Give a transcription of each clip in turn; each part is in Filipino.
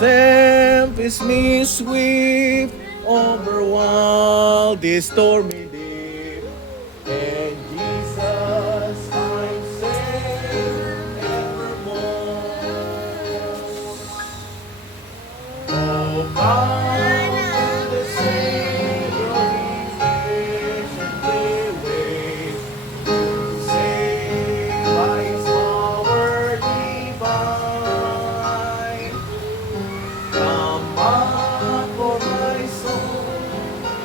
Tempest me sweep over wild this stormy deep. And Jesus, I'm safe evermore. Oh, come the Savior, He patiently waits, saved by His power divine. Come up for my soul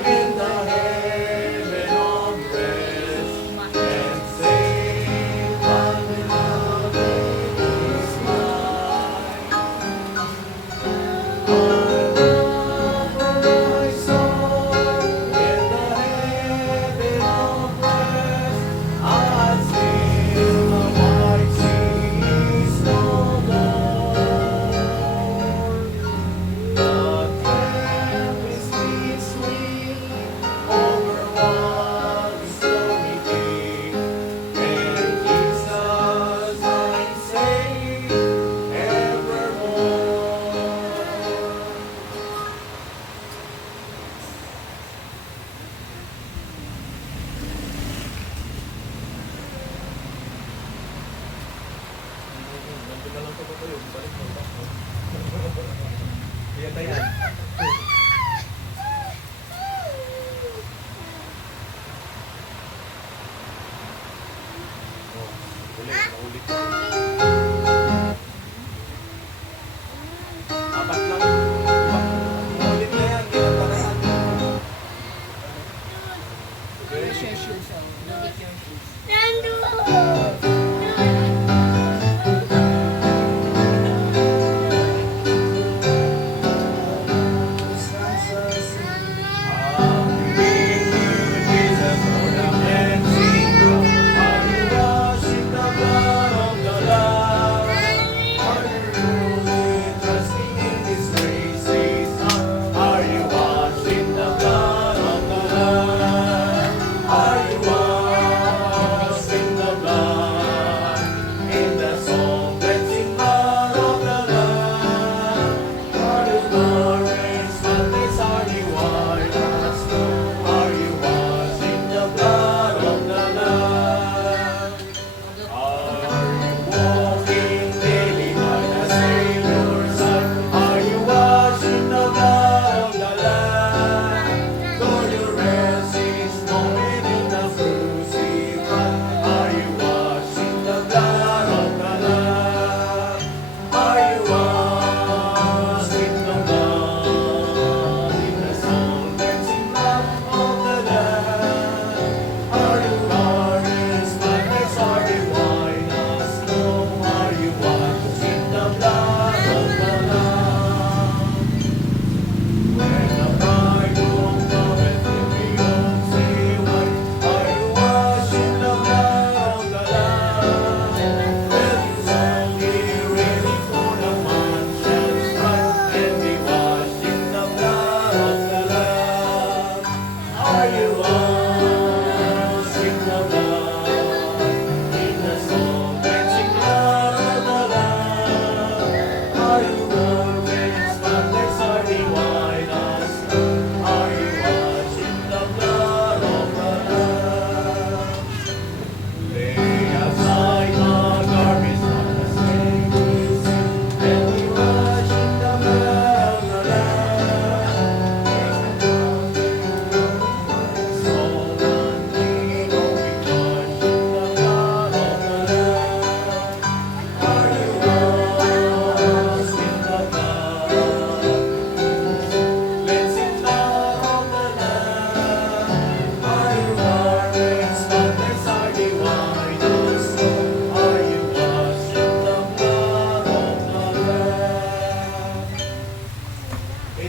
in the heaven of rest, and save my beloved is mine. Come up for my soul in the heaven of rest, I still the white seas no more. The tempest is sweet over one stormy day, and Jesus I'm safe evermore. Yan na yan. Ulit. Apat lang. Ulit na yan. Kinataraan. Where's your shoes? Oh, look at your shoes.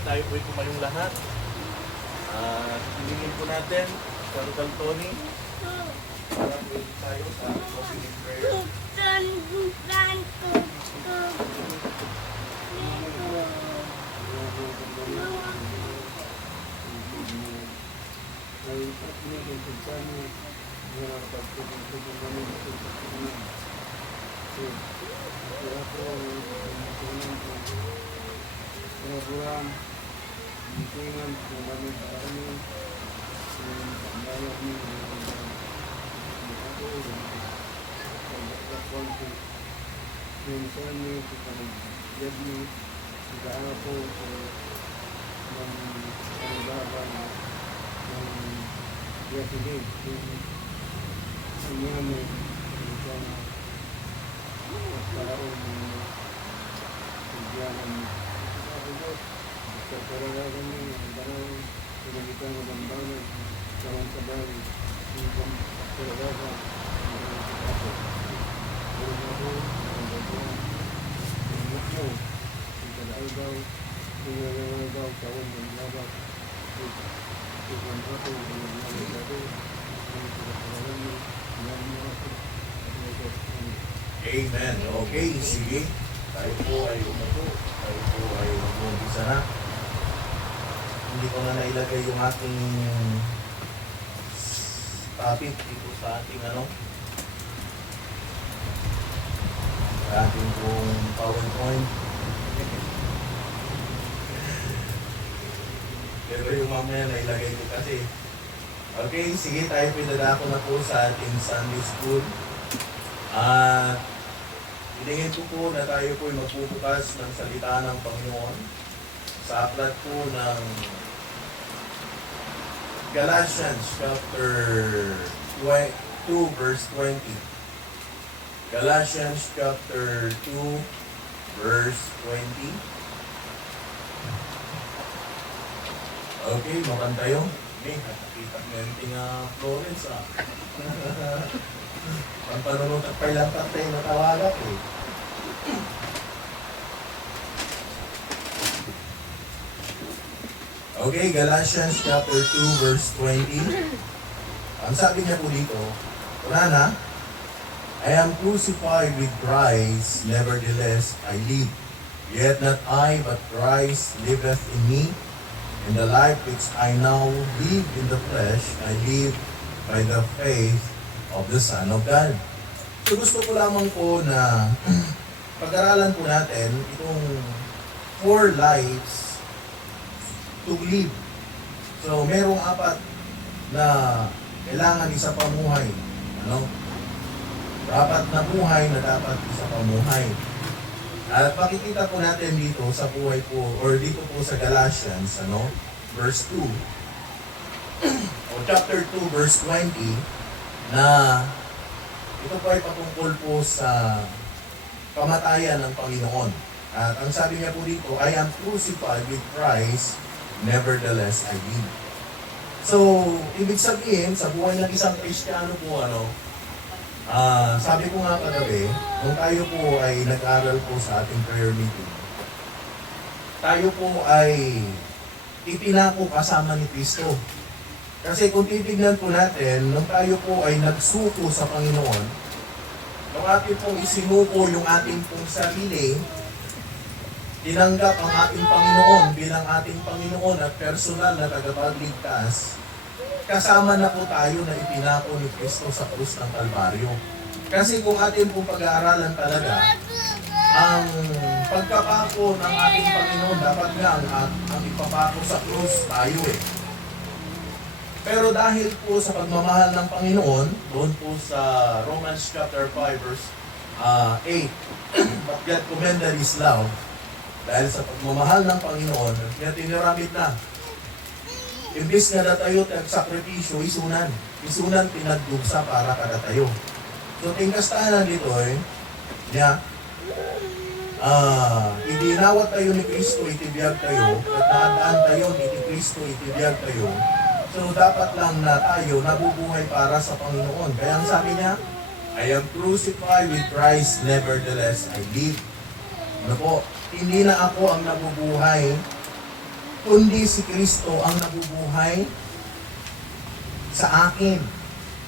Tayo po'y tumayong lahat. Hilingin po natin sa Rodal Tony para po tayo sa opening prayer. program, meetingan, kung ano sa kami, yung pagbayad niyo, yung ako, pagkakon ko, yung saan niyo, kung pag-gad niyo, sigara ko, ng panglaban, ng president, yung ano, yung sana, pagkaraon ng pagyanan, ako ko, pagkaragan niyo, ang ganaw, pinagitang ng bambanan, kawan sa bali, yung pagkaragan, ang ako, yung ako, ang bagyan, yung ako, yung kalaigaw, yung nalagaw, kawan ng labak, yung ako, yung nalagaw, yung pagkaragan niyo, yan mo ako, at may kasi Amen. Okay, sige. Tayo po ay umupo. Tayo po ay mag-umpisa na. Hindi ko na nailagay yung ating topic dito sa ating sa ating pong PowerPoint. Pero yung mamaya nailagay ko kasi. Okay, sige, tayo pinadako na po sa ating Sunday School. At hilingin ko po na tayo po ay magbubukas ng salita ng Panginoon sa aklat po ng Galatians chapter 2 verse 20. Galatians chapter 2 verse 20. Okay, makan tayo. Okay, nakakita mo yung Florence Ang panunod at pailampat tayo natawagat eh. Okay, Galatians chapter 2 verse 20. Ang sabi niya po dito, Unana, I am crucified with Christ, nevertheless I live. Yet not I, but Christ liveth in me. And the life which I now live in the flesh, I live by the faith of the Son of God. So gusto ko lamang po na pag-aralan po natin itong 4 lives to live. So merong 4 na kailangan isa pamuhay. 4 na buhay na dapat isa pamuhay. At makikita po natin dito sa buhay po, or dito po sa Galatians, verse 2, o chapter 2, verse 20, na ito po ay patungkol po sa kamatayan ng Panginoon. At ang sabi niya po dito, I am crucified with Christ, nevertheless I live. So, ibig sabihin, sa buhay ng isang Kristiyano po, sabi ko nga kagabi, kung tayo po ay nag-aral po sa ating prayer meeting, tayo po ay ipinako kasama ni Kristo. Kasi kung titignan po natin, nung tayo po ay nagsuko sa Panginoon, nung ating pong isinuko yung ating pong sarili, tinanggap ang ating Panginoon bilang ating Panginoon at personal na tagapagligtas, kasama na po tayo na ipinako ni Kristo sa krus ng Kalbaryo. Kasi kung atin pong pag-aaralan talaga, ang pagkapako ng ating Panginoon, dapat nga ang ipapako sa krus tayo eh. Pero dahil po sa pagmamahal ng Panginoon, doon po sa Romans chapter 5 verse 8, but God commended His love, dahil sa pagmamahal ng Panginoon, niya tiniramid na. Imbis nga na tayo tagsakripisyo, isunan pinagdugsa para kada tayo. So tingkastahan dito niya, idinawat tayo ni Kristo, itibiyag tayo, at naadaan tayo ni Kristo, itibiyag tayo. So dapat lang na tayo nabubuhay para sa Panginoon. Kaya ang sabi niya, I am crucified with Christ, nevertheless I live. Hindi na ako ang nabubuhay, kundi si Kristo ang nabubuhay sa akin.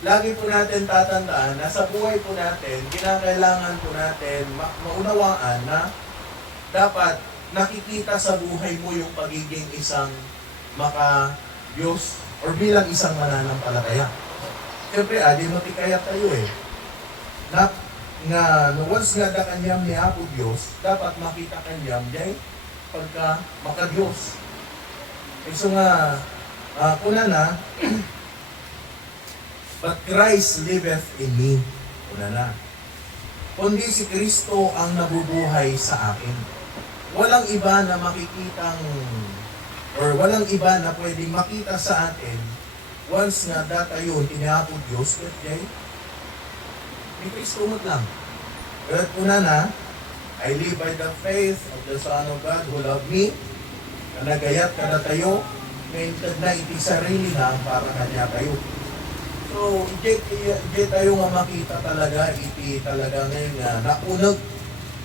Lagi po natin tatandaan na sa buhay po natin, kinakailangan po natin maunawaan na dapat nakikita sa buhay mo yung pagiging isang maka-Diyos or bilang isang mananampalataya. Siyempre, di matikayat tayo eh. Nga once nga da kanyam ni Apo Diyos, dapat makita kanyam day pagka makadiyos. So nga, kuna na, but Christ liveth in me. Kuna na. Kundi si Kristo ang nabubuhay sa akin. Walang iba na makikitang, or walang iba na pwedeng makita sa atin once nga datayon, tinapo Diyos, at jay, ni Kristo mo lang. Pero kuna na, I live by the faith of the Son of God who loved me, kanagayat kada tayo, ngayon na iti sarili na para kanya tayo. So, iti tayo nga makita talaga, iti talaga ngayon nga naunag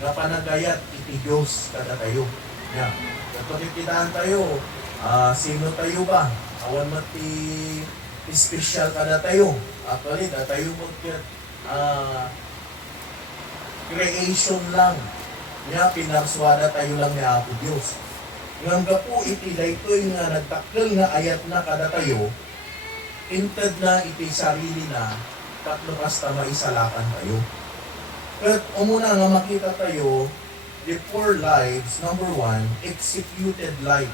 na panagayat iti Diyos kada tayo. Yeah. Kapag ikitaan tayo, sino tayo ba? Awan mati special kada tayo. Actually, da tayo creation lang. Nga, pinarswada tayo lang ni Apo Diyos. Nga po iti daytoy nga nagtakkel nga ayat na kada tayo, inted na iti sarili na, tatlo basta maisalakan tayo. But umuna nga makita tayo, the four lives, number one, executed life.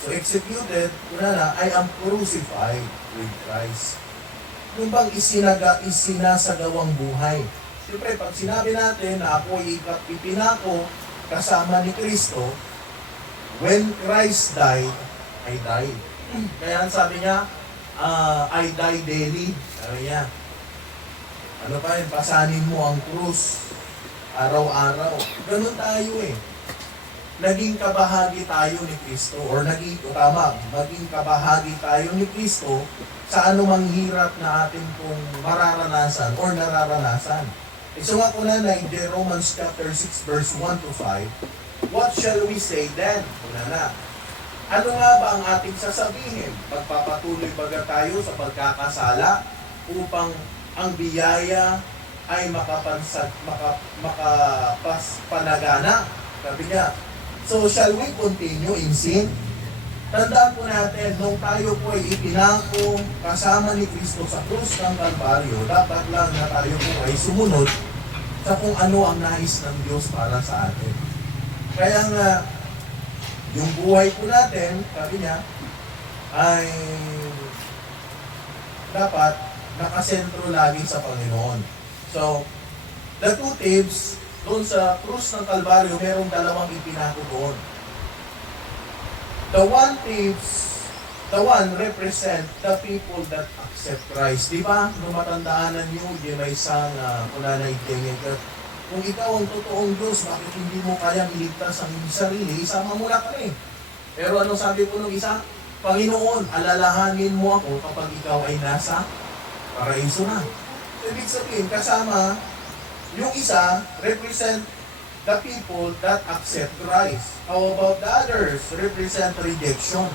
So executed, una na, I am crucified with Christ. Yung bang isinasagawang buhay. Siyempre, pag sinabi natin na ako ipinako kasama ni Kristo, when Christ died, I died. Kaya sabi niya, I die daily. Sabi niya, ano pa yun, pasanin mo ang krus araw-araw. Ganun tayo eh. Naging kabahagi tayo ni Kristo, or maging kabahagi tayo ni Kristo sa anumang hirap na atin pong mararanasan or nararanasan. So nga ko na in Romans chapter 6 verse 1 to 5, what shall we say then? Kuna na. Ano nga ba ang ating sasabihin? Pagpapatuloy baga tayo sa pagkakasala upang ang biyaya ay makapaspanagana? Sabi niya, so shall we continue in sin? Tandaan po natin, nung tayo po ay ipinako kasama ni Kristo sa krus ng Kalbaryo, dapat lang na tayo po ay sumunod sa kung ano ang nais ng Diyos para sa atin. Kaya nga, yung buhay po natin, sabi niya, ay dapat nakasentro lagi sa Panginoon. So, the two thieves, doon sa krus ng Kalbaryo, merong dalawang ipinako doon. The one represent the people that accept Christ. Di ba? Nung matandaanan nyo, di may isang kuna na itingin ka. Kung ikaw ang totoong Diyos, bakit hindi mo kaya iligtas ang iyong sarili? Isama mo na kami. Pero ano sabi po nung isa? Panginoon, alalahanin mo ako kapag ikaw ay nasa paraiso na. Ibig sabihin, kasama yung isa, represent the people that accept Christ. How about the others? Represent rejection.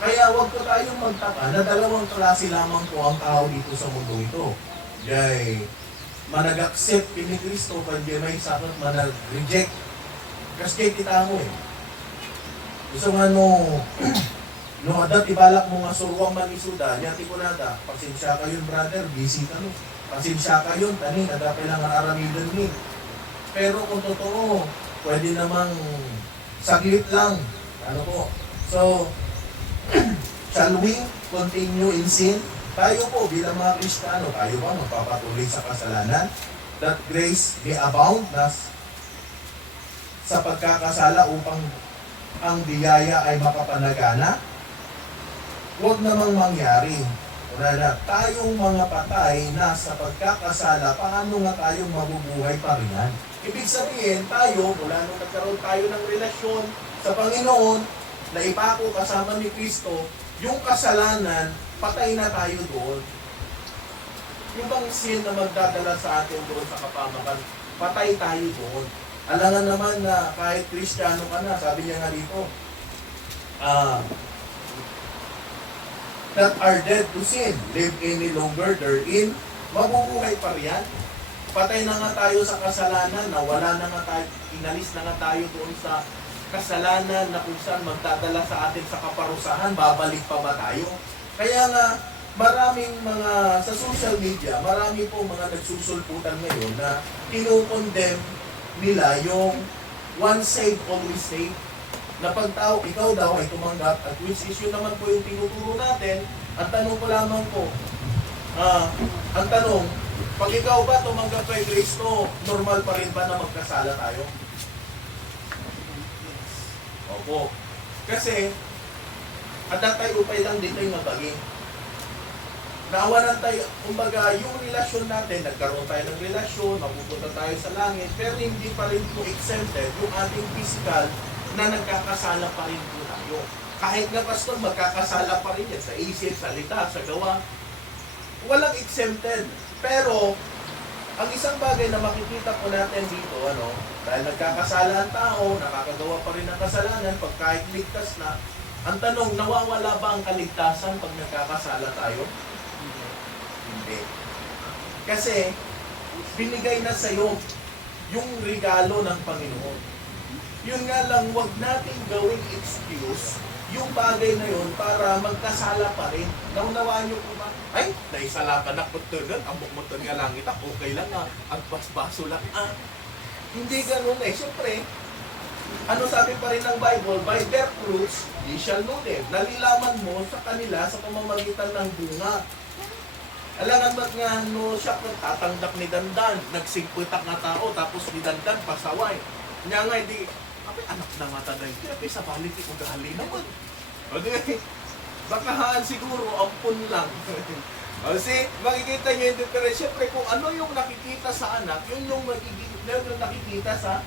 Kaya wag po tayong magtaka na dalawang klase lamang po ang tao dito sa mundo ito. Jay, manag-accept ni Kristo, pwede may sakot manag-reject. Kasi kita mo eh. Gusto nga no adat ibalak mo nga surwang manisuda, nyati ko nada, pasensya ka yun brother, busy ka no. Pasensya ka yun, tani, nadapay lang ang aramidon ni. Pero kung totoo, pwede namang saglit lang. Ano po? So, shall we continue in sin? Tayo po bilang mga Kristiyano, tayo ba magpapatuloy sa kasalanan? That grace be abound nas sa pagkakasala upang ang biyaya ay makapanagana? Huwag namang mangyari. Una na, tayong mga patay na sa pagkakasala, paano nga tayong mabubuhay pa rin yan? Ibig sabihin, tayo, mula nung nagkaroon tayo ng relasyon sa Panginoon, na ipako kasama ni Kristo, yung kasalanan, patay na tayo doon. Yung bang sin na magdadala sa atin doon sa kapamakan, patay tayo doon. Alangan naman na kahit Kristiyano ka na, sabi niya nga dito, that are dead to sin, live any longer therein, mabubuhay pa riyan. Patay na nga tayo sa kasalanan, nawala na nga tayo, inalis na nga tayo doon sa kasalanan na kung saan magdadala sa atin sa kaparusahan, babalik pa ba tayo? Kaya nga, maraming mga, sa social media, marami po mga nagsusulputan ngayon na kinukondem nila yung Once saved, always saved. Na pag tao, ikaw daw ay tumanggap, at which is yun naman po yung tinuturo natin, ang tanong ko lamang po, ang tanong, pag ikaw ba tumanggap kay Kristo, normal pa rin ba na magkasala tayo? Opo. Kasi, at tayo upay lang dito yung mabaging. Naawanan tayo, kumbaga, yung relasyon natin, nagkaroon tayo ng relasyon, mapupunta tayo sa langit, pero hindi pa rin po exempted yung ating physical na nagkakasala pa rin po tayo. Kahit nga pastor, magkakasala pa rin yan sa isip, salita, sa gawa. Walang exempted. Pero, ang isang bagay na makikita po natin dito, dahil nagkakasala ang tao, nakakagawa pa rin ng kasalanan, pag kahit ligtas na, ang tanong, nawawala ba ang kaligtasan pag nagkakasala tayo? Hindi. Kasi, binigay na sa iyo yung regalo ng Panginoon. Yun nga lang, wag nating gawing excuse yung bagay na yun para magkasala pa rin. Naunawaan niyo po ba? Ay, naisala ka na kutunan, amok mo nga langit, okay lang ang basbaso lang Hindi ganun Siyempre, ano sabi pa rin ng Bible, by their fruits, ye shall know them. Nalilaman mo sa kanila sa pamamagitan ng bunga. Alangan ba't nga siya tatanggap ni Dandan, nagsigputak na tao, tapos ni Dandan pasaway. Nga nga, hindi, anak na nga tanay, kaya sa balik ugali naman. Baka haan siguro, ampun lang. Kasi, makikita nyo yung difference. Siyempre, kung ano yung nakikita sa anak, yun yung nakikita sa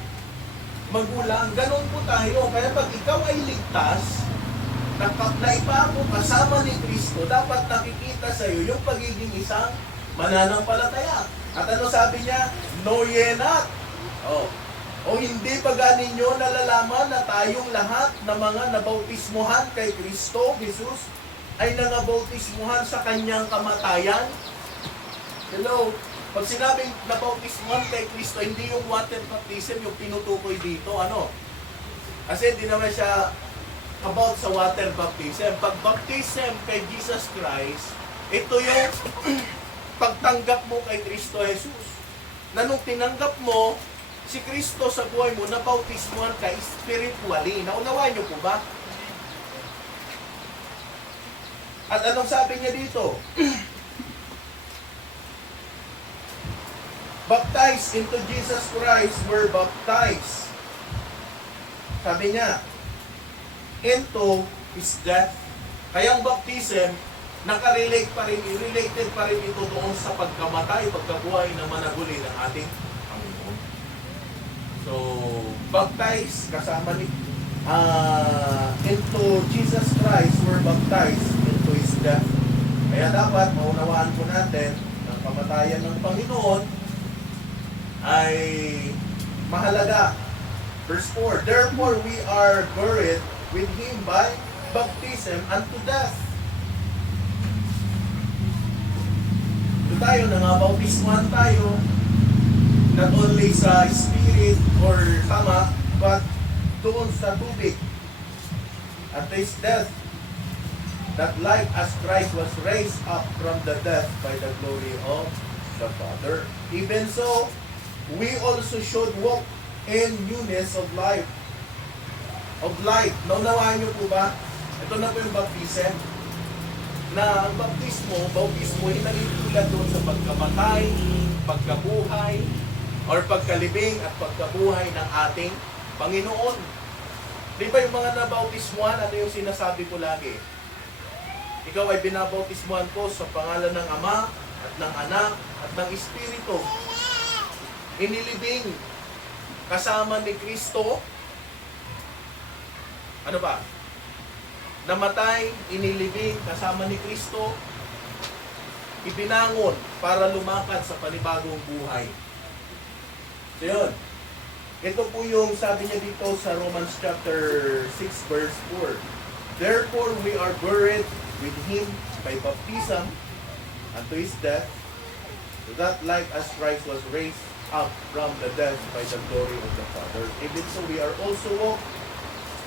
magulang. Ganon po tayo. Kaya pag ikaw ay ligtas, naipako kasama ni Kristo, dapat nakikita sa iyo yung pagiging isang mananampalataya. At ano sabi niya? Know ye not. O hindi pa ganinyo nalalaman na tayong lahat na mga nabautismuhan kay Kristo, Jesus, ay nangabautismuhan sa kanyang kamatayan? Hello? Pag sinabing nabautismuhan kay Kristo, hindi yung water baptism yung pinutukoy dito. Kasi hindi naman siya about sa water baptism. Pag baptism kay Jesus Christ, ito yung pagtanggap mo kay Kristo Jesus. Na nung tinanggap mo si Kristo sa buhay mo, nabautismuhan ka spiritually. Naunawaan niyo po ba? At anong sabi niya dito? Baptized into Jesus Christ, were baptized. Sabi niya, into his death. Kaya ang baptism, nakarelate pa rin, related pa rin ito doon sa pagkamatay, pagkabuhay na managuli ng ating Panginoon. So, baptized, kasama ni, into Jesus Christ, were baptized into his death. Kaya dapat maunawaan po natin ang kamatayan ng Panginoon ay mahalaga. Verse 4, therefore we are buried with Him by baptism unto death. So tayo, nangabautismuhan tayo, not only sa spirit or tama, but doon sa tubig. At His death, that like as Christ was raised up from the death by the glory of the Father, even so, we also should walk in newness of life. Naunawaan niyo po ba? Ito na po yung baptism. Na ang bautismo, hindi tulad doon sa pagkamatay, pagkabuhay, or pagkalibing at pagkabuhay ng ating Panginoon. Di ba yung mga nabautismuhan, ano yung sinasabi ko lagi? Ikaw ay binabautismuhan ko sa pangalan ng Ama, at ng Anak, at ng Espiritu. Inilibing kasama ni Kristo. Ano ba? Namatay, inilibing kasama ni Kristo, ibinangon para lumakad sa panibagong buhay. So yun. Ito po yung sabi niya dito sa Romans chapter 6 verse 4. Therefore we are buried with Him by baptism unto His death, so that like as Christ was raised up from the dead by the glory of the Father, even so we are also walk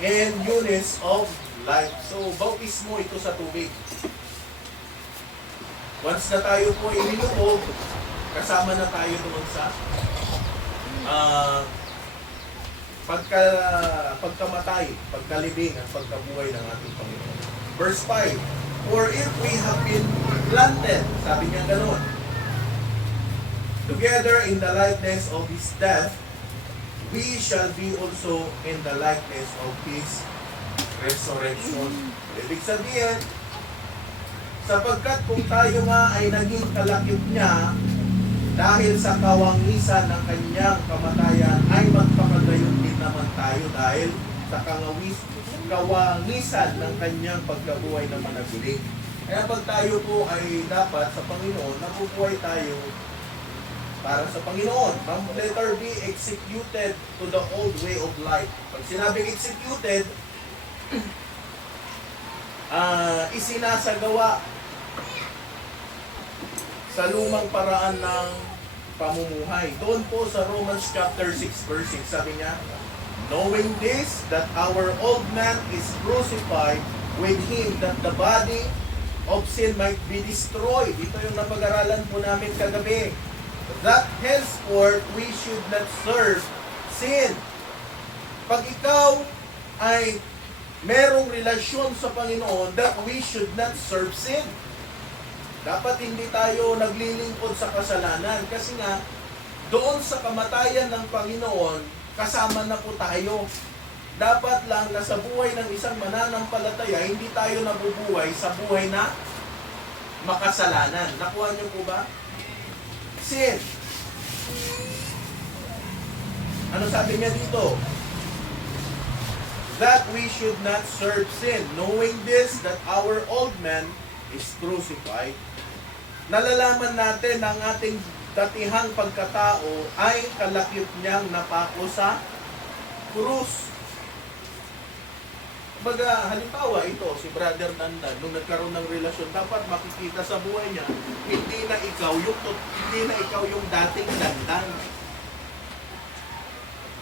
in newness of life. So, bautismo ito sa tubig. Once na tayo po ininuog, kasama na tayo doon sa pagkamatay, pagkalibing at pagkabuhay ng ating Panginoon. Verse 5, for if we have been planted, sabi niya gano'n, together in the likeness of His death, we shall be also in the likeness of His resurrection. Ibig sabihin, sapagkat kung tayo nga ay naging kalakip niya, dahil sa kawangisan ng kanyang kamatayan, ay magpakagayon din naman tayo dahil sa kawangisan ng kanyang pagkabuhay na managuling. Kaya pag tayo po ay dapat sa Panginoon, nabubuhay tayo para sa Panginoon. Letter B, executed to the old way of life. Pag sinabing executed, isinasagawa sa lumang paraan ng pamumuhay. Doon po sa Romans chapter 6 verse 6, sabi niya, knowing this, that our old man is crucified with Him, that the body of sin might be destroyed. Ito yung napag-aralan po namin kagabi. That henceforth we should not serve sin. Pag ikaw ay merong relasyon sa Panginoon, that we should not serve sin. Dapat hindi tayo naglilingkod sa kasalanan kasi nga doon sa kamatayan ng Panginoon, kasama na po tayo. Dapat lang na sa buhay ng isang mananampalataya, hindi tayo nabubuhay sa buhay na makasalanan. Nakuha niyo po ba? Sin. Ano sabi niya dito? That we should not serve sin, knowing this, that our old man is crucified. Nalalaman natin na ang ating datihang pagkatao ay kalakip niyang napako sa krus. Baga, halimbawa ito, si Brother Dandan, nung nagkaroon ng relasyon, dapat makikita sa buhay niya, hindi na ikaw yung dating Dandan.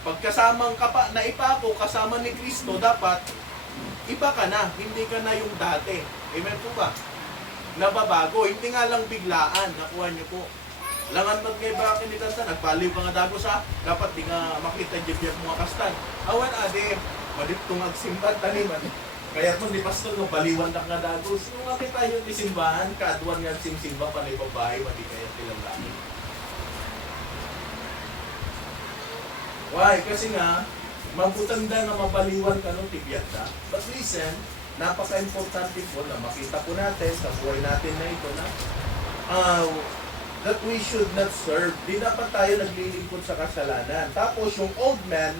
Pagkasamang na ipako, kasama ni Kristo, dapat iba ka na, hindi ka na yung dati. Amen po ba? Nababago, hindi nga lang biglaan, nakuha niyo po. Langan ba't kayo ba akin ni Dandan? Nagbaliw ka nga dago sa, dapat di nga makita dyan mga kastan. Awan ade, madip kong agsimbat taniman. Kaya kung di pastor, no, baliwan na nga dago. Nung makita yung isimbahan, kaadwan nga simsimba pa na ibabae, madi kaya tilang laki. Why? Kasi nga, mabutanda na mabaliwan ka nung tibyata. But listen, napaka-importante po na makita po natin sa buhay natin na ito na that we should not serve. Di dapat tayo naglilingkod sa kasalanan. Tapos yung old man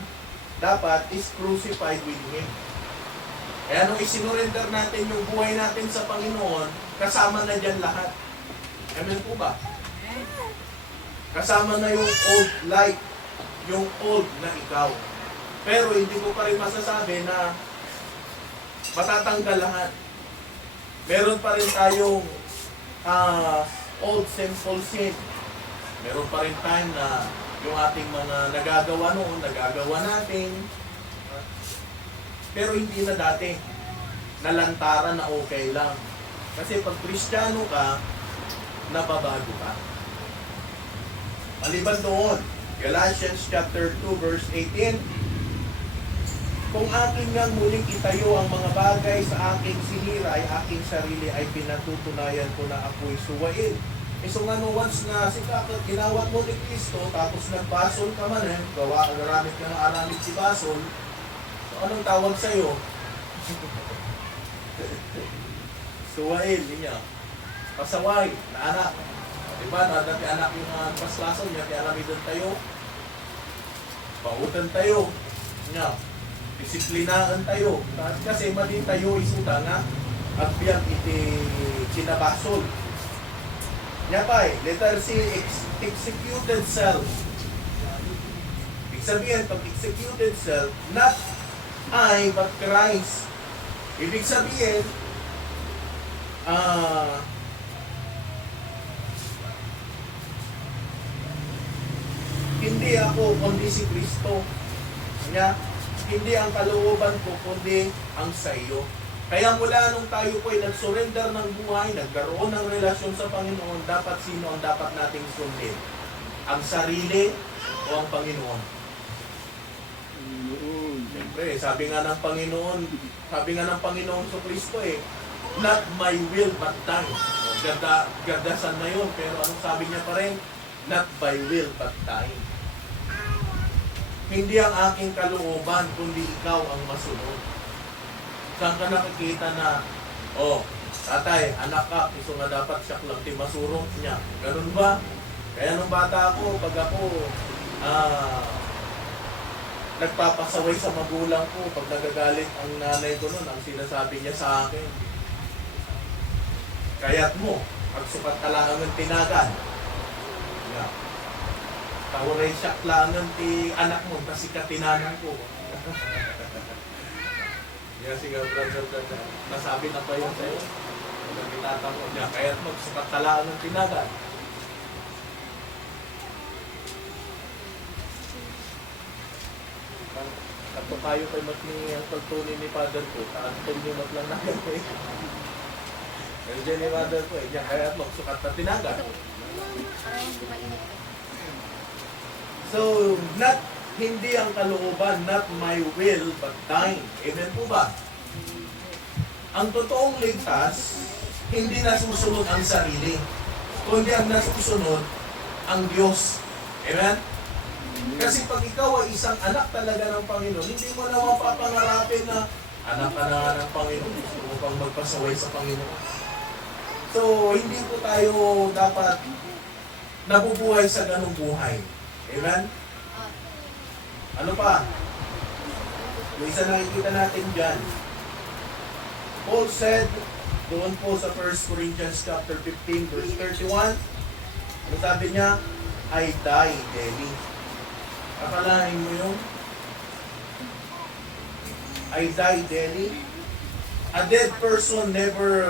dapat is crucified with Him. Kaya nung isinurrender natin yung buhay natin sa Panginoon, kasama na dyan lahat. Amen po ba? Kasama na yung old life, yung old na ikaw. Pero hindi ko pa rin masasabi na matatanggal lahat. Meron pa rin tayong old sinful sin. Meron pa rin time na yung ating mga nagagawa noon, nagagawa natin. Pero hindi na dati. Nalantaran na okay lang. Kasi pag Kristiyano ka, nababago ka. Maliban doon, Galatians chapter 2 verse 18, kung aking ngang muling itayo ang mga bagay sa aking sinira ay aking sarili ay pinatutunayan ko na ako'y suwain. So nga no, once na ginawat mo ni Kristo, tapos nagbasol ka man garamit ka ng aramid si basol, so anong tawag sa'yo? Suwain, niya. Pasaway, na anak. Diba, dati anak yung paslason niya, kaya aramidon tayo. Pautan tayo. Niya. Disiplinaan tayo. Kasi mali tayo isuta nga at biyang iti sinabasol. Nya pa letter C, executed self. Ibig sabihin, pag executed self, not I, but Christ. Ibig sabihin, hindi ako, kundi si Kristo. Nya, hindi ang kalooban ko, kundi ang sa iyo. Kaya mula nung tayo po ay nag-surrender ng buhay, nagkaroon ng relasyon sa Panginoon, dapat sino ang dapat nating sundin? Ang sarili o ang Panginoon? Noon. Siyempre, sabi nga ng Panginoon sa Kristo not my will but thine. Gardasan na yun, pero anong sabi niya pa rin? Not by will but thine. Hindi ang aking kalooban, kundi ikaw ang masunod. Saan ka nakikita na, tatay, anak ka, gusto nga dapat siya lang masurong niya. Ganun ba? Kaya nung bata ako, pag ako, nagpapasaway sa magulang ko, pag nagagalit ang nanay ko nun, ang sinasabi niya sa akin, kaya't mo, pagsukat ka lang ang tinagan. Yeah. Tawaray siya klangan ti anak mo, kasi katinanan ko. Yan sige, brother, nasabi na pa yun sa'yo. Nagkitatan mo niya, kaya't mo, sukat ka lang ang tinagan. Kato tayo kay mat ni ang pagtunin ni father ko, taantong niyo mat lang na kami. Nandiyan ni father ko, yan, kaya't mo, sukat na tinagan. So, hindi ang kalooban, not my will, but thine. Amen po ba? Ang totoong ligtas, hindi nasusunod ang sarili, kundi ang nasusunod ang Diyos. Amen? Kasi pag ikaw ay isang anak talaga ng Panginoon, hindi mo na mapapangarapin na anak ka na ng Panginoon, gusto mo pang magpasaway sa Panginoon. So, hindi po tayo dapat nabubuhay sa ganung buhay. Amen? Ano pa? Yung isa nakikita natin dyan. Paul said, doon po sa 1 Corinthians chapter 15, verse 31, ano sabi niya? I die daily. Akalain mo yun? I die daily. A dead person never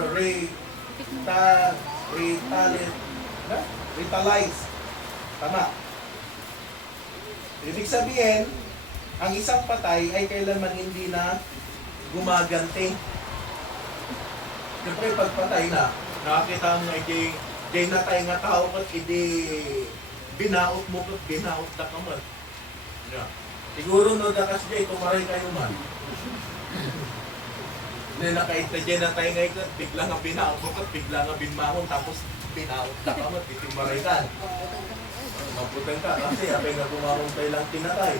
retaliates. Tama. Ibig sabihin, ang isang patay ay kailanman hindi na gumaganti. Siyempre, pag patay na, nakakita mo ay natay nga tao at hindi binaot mo at binaot na ka man. Yeah. Siguro no, dakas dyan, tumaray kayo man. Hindi nakait na dyan natay nga ikat, bigla nga binaot mo at bigla nga binmahon, tapos binaot na ka man, titimaray ka. Maputang ka kasi abay nga bumahuntay lang tinatay.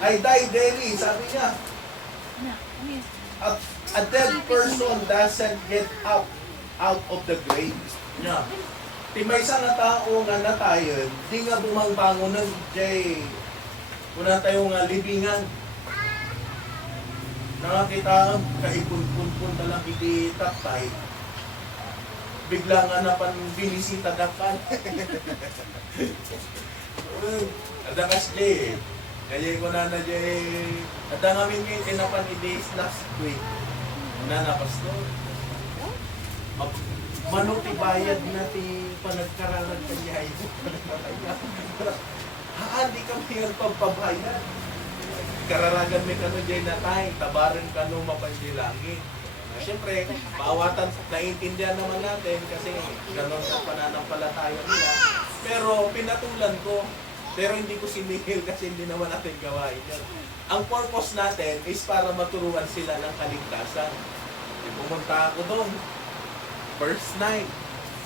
I die daily, sabi niya. A dead person doesn't get out of the grave. Yeah. Ti may isang tao nga natayon, di nga bumangbangon ng jay. Kuna tayo nga libingan. Nakakita kaipun-pun na lang hindi tatay. Bigla nga napan binisita dapat. Adakas jay. Kaya ko na jay. Ada ngamin ngayon inapan i-days last week. Na pastor. Manong tibayad na ti panagkaralan kanya ito. Di kami yung pagpabayad. Kararagan may kano dyan na tayo, tabarin kano mapanjilangin. Siyempre, paawatan, naiintindihan naman natin kasi ganon sa pananampalataya nila. Pero pinatulan ko, pero hindi ko sinihil kasi hindi naman natin gawain yun. Ang purpose natin is para maturuan sila ng kaligtasan. Pumunta ako doon, first night,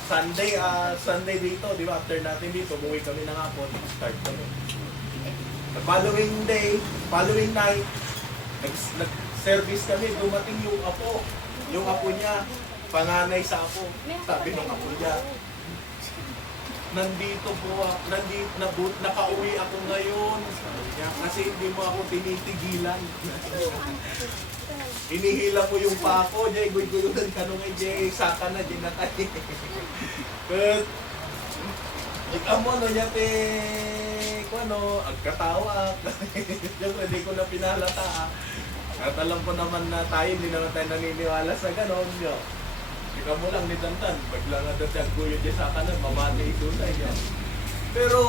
Sunday dito, di ba? After natin dito, buwi kami ng hapon, start kami. The following night, nag-service kami, dumating yung apo niya, panganay sa apo. Sabi ng apo niya, nandito po ako, nakauwi ako ngayon. Kasi hindi mo ako tinitigilan. Inihila mo yung pako, jay guy-guyunan ka nung jay saka na jay natay. But ikaw mo no niya te ang katawa. Siyempre di ko na pinalata. At alam ko naman na tayo, hindi naman tayo naniniwala sa ganon. Ikaw mo lang ni Tantan, bagla nga datag ko yun sa kanan, mamati ito na iyo. Pero,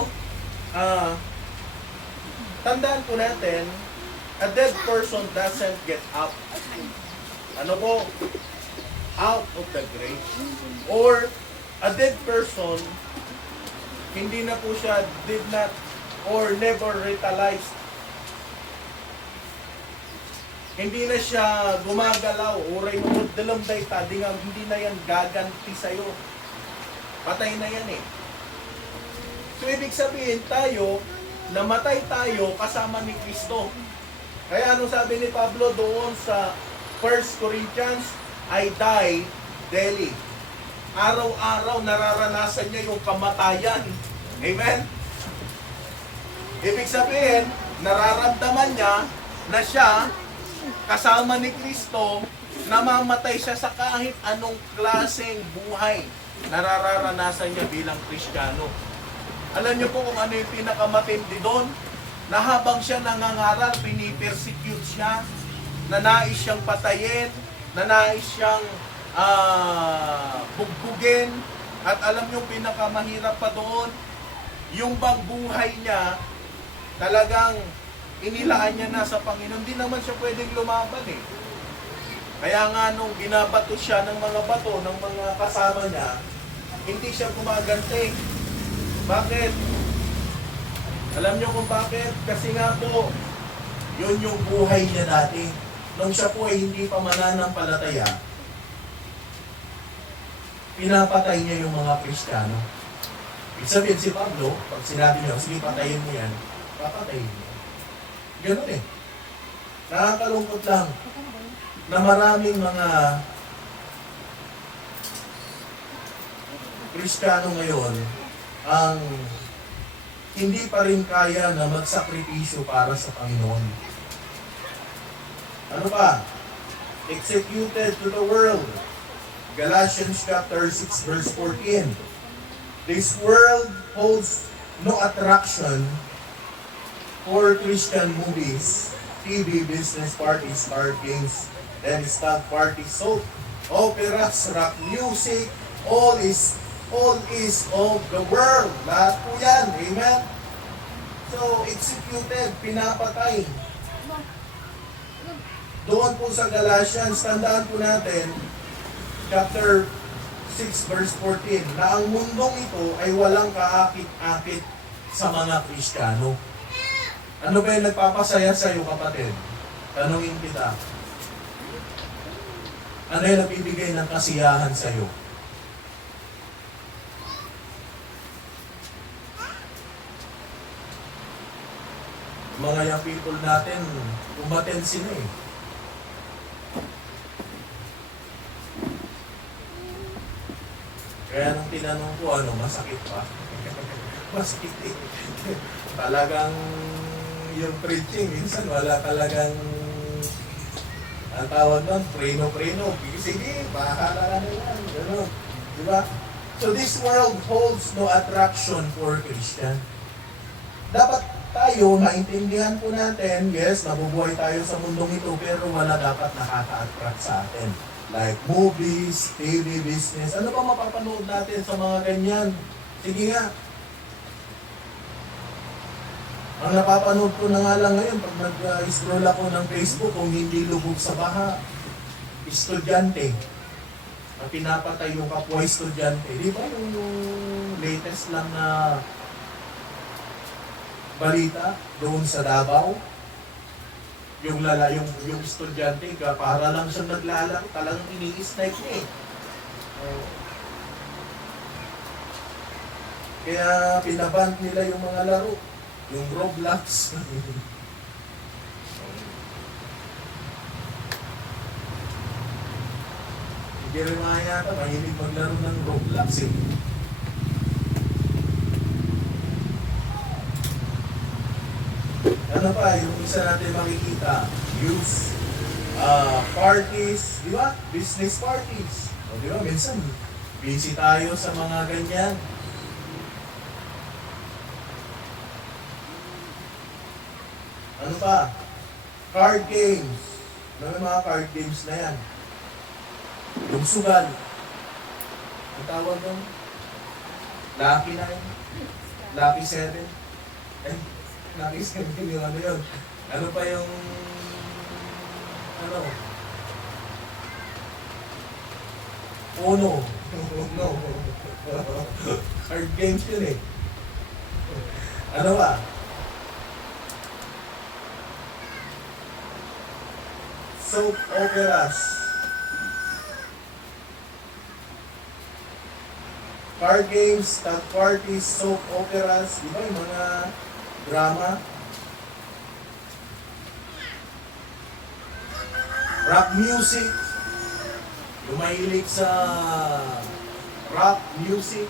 tandaan po natin, a dead person doesn't get up. Ano po? Out of the grave. Or, a dead person, hindi na po siya, did not, or never retaliates. Hindi na siya gumagalaw. Uray mo, dalam day ta. Hindi na yan gaganti sa'yo. Patay na yan eh. So, ibig sabihin tayo, namatay tayo kasama ni Kristo. Kaya ano sabi ni Pablo doon sa 1 Corinthians, I die daily. Araw-araw nararanasan niya yung kamatayan. Amen? Ibig sabihin, nararamdaman niya na siya, kasama ni Kristo, namamatay siya sa kahit anong klaseng buhay nararanasan niya bilang Kristiyano. Alam niyo po kung ano yung pinakamatindi doon? Na habang siya nangangaral, pinipersecute siya, na nais siyang patayin, na nais siyang bugbugin, at alam niyo pinakamahirap pa doon, yung bang buhay niya, talagang inilaan niya na sa Panginoon. Hindi naman siya pwedeng lumaban eh. Kaya nga nung binabato siya ng mga bato, ng mga kasama niya, hindi siya gumaganti. Bakit? Alam niyo kung bakit? Kasi nga po, yun yung buhay niya dati. Nung siya po ay hindi pa mananampalataya, pinapatay niya yung mga Kristiyano. Ibig sabihin si Pablo, pag sinabi niya, sige patayin mo yan, papatayin niya. Ganun eh. Nakakalungkot lang na maraming mga Kristiyano ngayon ang hindi pa rin kaya na magsakripisyo para sa Panginoon. Ano pa? Executed to the world. Galatians chapter 6 verse 14. This world holds no attraction for Christian movies, TV, business parties, card games, and stag parties, soap, operas, rock music, all is of the world. Lahat po yan. Amen? So, executed, pinapatay. Doon po sa Galatians, tandaan po natin, chapter 6 verse 14, na ang mundong ito ay walang kaakit-akit sa mga Kristiyano. Ano ba yung nagpapasaya sa iyo, kapatid? Tanungin kita. Ano yung nagbibigay ng kasiyahan sa iyo? Mga young people natin, umaten sila eh. Kaya nung tinanong ko, masakit pa? Masakit eh. Talagang yung preaching, minsan wala talagang ang tawag nun, preno-preno. Sige, bahala ka na yan. Ganun. Diba? So this world holds no attraction for Christian. Dapat tayo, maintindihan po natin, yes, nabubuhay tayo sa mundong ito, pero wala dapat nakaka-attract sa atin. Like movies, TV, business. Ano ba mapapanood natin sa mga ganyan? Sige nga. Ang napapanood ko na nga lang ngayon, pag nag-scroll ako ng Facebook, kung hindi lubog sa baha, estudyante. Na pinapatay yung kapwa estudyante. Di ba yung latest lang na balita doon sa Davao? Yung estudyante, para lang siyang naglalaro, talagang ini-snipe niya eh. Kaya pinaband nila yung mga laro. Yung Roblox. Hindi rin mga yata, mahilig maglaro ng Roblox eh. Ano pa, yung isa natin makikita, youth, parties, di ba? Business parties. O di ba, minsan, busy tayo sa mga ganyan. Ano pa? Card games. Ano yung mga card games na yan? Yung sugal. Ang tawag doon? Lucky 9? Lucky 7? Lucky 7 yung ano yun. Ano pa yung... Ano? Uno. Uno. Card games yun eh. Ano ba? soap operas. Card games, top parties, soap operas, di ba yung mga drama? Rock music, yung mahilig sa rock music.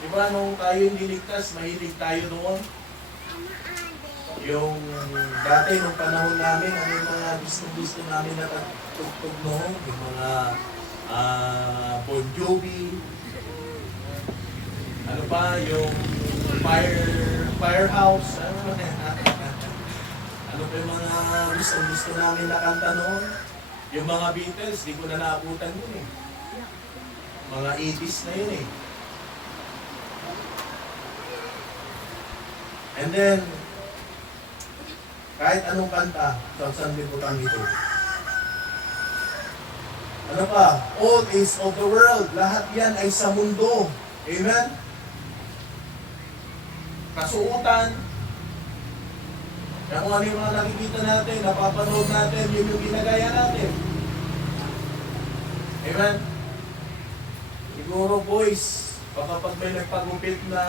Di ba nung tayo hindi ligtas, mahilig tayo doon? Yung dati nung panahon namin, ano yung mga gusto namin na tugtog noon? Yung mga Bon Jovi, ano pa, yung Firehouse, ano pa yung mga gusto namin na kanta noon? Yung mga Beatles, di ko na naabutan yun eh. Mga 80s na yun eh. And then, kahit anong kanta sa sanlibutan ito. Ano pa? All is of the world. Lahat yan ay sa mundo. Amen? Kasuotan. Kaya kung ano yung mga nakikita natin, napapanood natin, yun yung ginagaya natin. Amen? Siguro boys, baka pag may nagpagupit na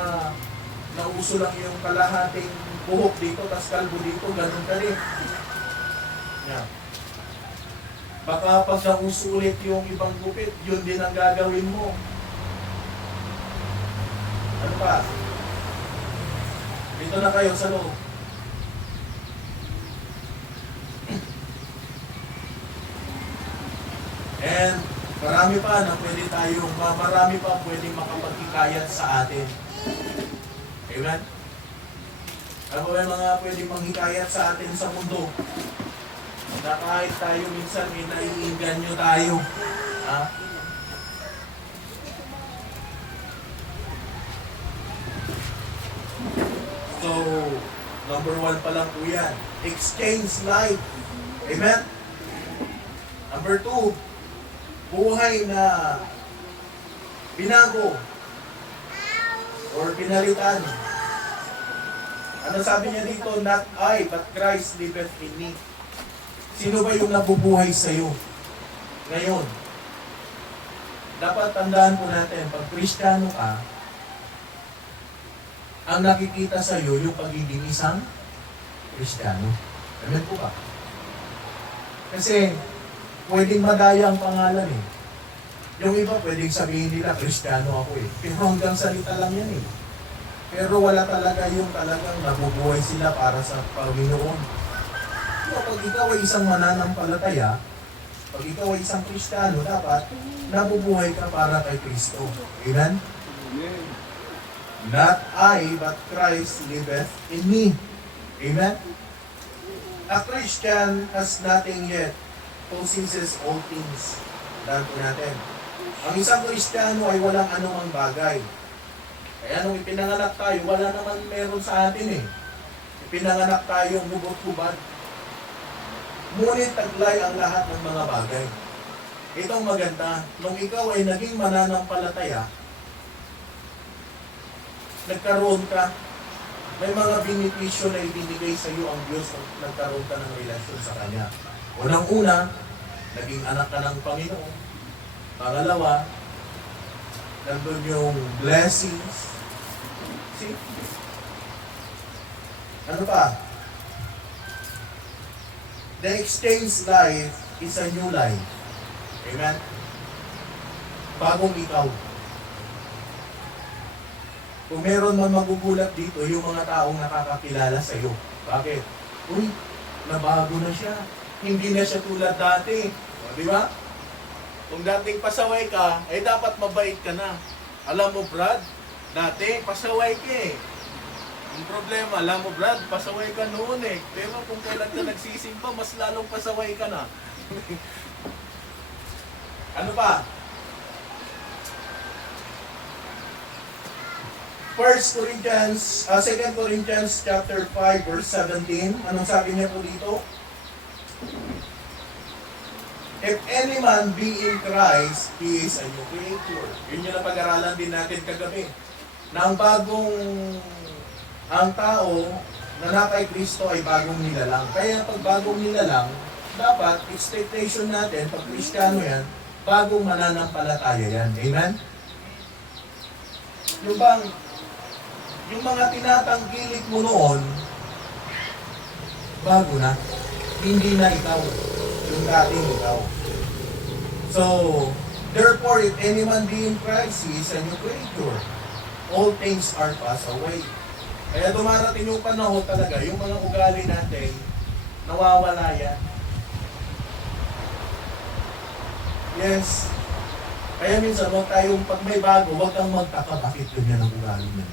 nauso lang yung kalahating buhok dito, tas kalbo dito, ganun ka rin. Yeah. Baka pag nauso ulit yung ibang gupit, yun din ang gagawin mo. Ano pa? Dito na kayo sa loob. And marami pa na pwede tayong, marami pa pwedeng makapagkikayat sa atin. Amen? Ano ba yung mga pwedeng manghikayat sa atin sa mundo? Na kahit tayo minsan may naiinganyo tayo. Ha? So, number 1 pa lang po yan. Exchange life. Amen? Number 2, buhay na binago or pinalitan. Ano sabi niya dito? Not I, but Christ liveth in me. Sino ba yung nabubuhay sa'yo ngayon? Dapat tandaan po natin, pag Kristiyano ka, ang nakikita sa'yo yung pagiging isang Kristiyano. Amen po ba? Kasi, pwedeng madaya ang pangalan eh. Yung iba pwedeng sabihin nila, Kristiyano ako eh. Pero hanggang salita lang yan eh. Pero wala talaga yung talagang nabubuhay sila para sa Panginoon. So, pag ikaw ay isang mananampalataya, pag ikaw ay isang Kristiyano, dapat nabubuhay ka para kay Kristo. Amen? Amen. Not I, but Christ liveth in me. Amen? A Christian has nothing yet possesses all things. Tandaan po natin. Ang isang Kristiyano ay walang anumang bagay. Kaya nung ipinanganak tayo, wala naman meron sa atin eh. Ipinanganak tayo hubot-hubad. Ngunit taglay ang lahat ng mga bagay. Itong maganda, nung ikaw ay naging mananampalataya, nagkaroon ka, may mga benepisyo na ibinigay sa iyo ang Diyos kung nagkaroon ka ng relasyon sa Kanya. Unang-una, naging anak ka ng Panginoon. Pangalawa, nandun yung blessings. See? Ano pa? The exchange life is a new life. Amen? Bagong ikaw. Kung meron man magugulat dito, yung mga taong nakakakilala sa iyo. Bakit? Uy, nabago na siya. Hindi na siya tulad dati. O, di ba? Kung dating pasaway ka, ay dapat mabait ka na. Alam mo, Brad, dati pasaway ka eh. Ang problema, alam mo, Brad, pasaway ka noon eh. Pero kung kailan ka nagsisimba, mas lalong pasaway ka na. Ano pa? 2 Corinthians chapter 5 verse 17. Anong sabi niya po dito? If any man be in Christ, he is a new creature. Yun yung napag-aralan din natin kagabi. Na ang tao na nakay Kristo ay bagong nilalang. Kaya pag bagong nilalang, dapat, expectation natin, pag Kristiyano yan, bagong mananampalataya yan. Amen? Yung bang, yung mga tinatangkilik mo noon, bago na. Hindi na ikaw. Yung dating ikaw. So, therefore, if any man be in Christ, he is a new creature. All things are passed away. Kaya dumarating yung panahon talaga, yung mga ugali natin, nawawala yan. Yes. Kaya minsan, huwag tayong, pag may bago, huwag kang magtaka, bakit ganyan ang ugali niya?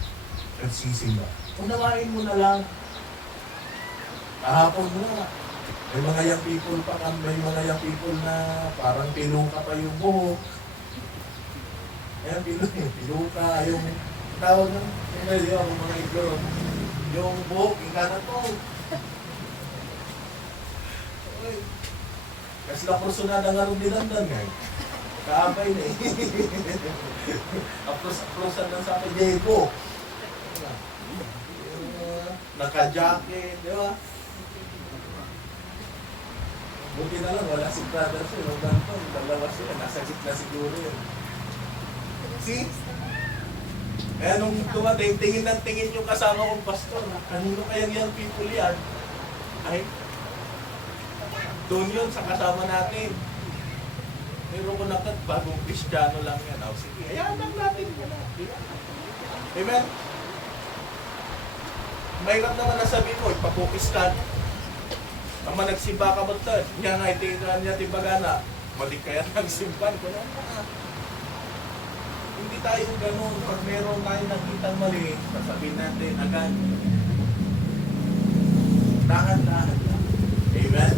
Nagsisimba. Unawain mo na lang. Kahapon na. May mga young people pa kami, may mga young people na parang pinuka pa yung buhok. Ayan, pinuka, yung tawag ng, yung mga iglo, yung buhok, yung kanatong. Kasi la personada nga rin nilandan nga. Kaabay na eh. Apros-aprosan lang sa akin, Diego. Naka-jacket, di ba? Buti na lang, wala si brother siya. Yung ganito, dalawa sila. Nasa gitna siguro yun. See? Kaya nung dumating, tingin ng tingin yung kasama kong pastor. Kanino kayang young people yan? Ay, doon yun sa kasama natin. Pero kung nakat, bagong Kristiyano lang yan. O sige, hayaan lang natin. Amen? Mahirap naman na sabihin mo, ipapukis ka. Ama nagsimba ka ba ito? Nga nga, itingan niya tibagana. Mali kaya nagsimban ko na. Hindi tayo ganun. Pag meron tayo nakitang mali, sasabihin natin agad. Dahan-dahan lang. Amen?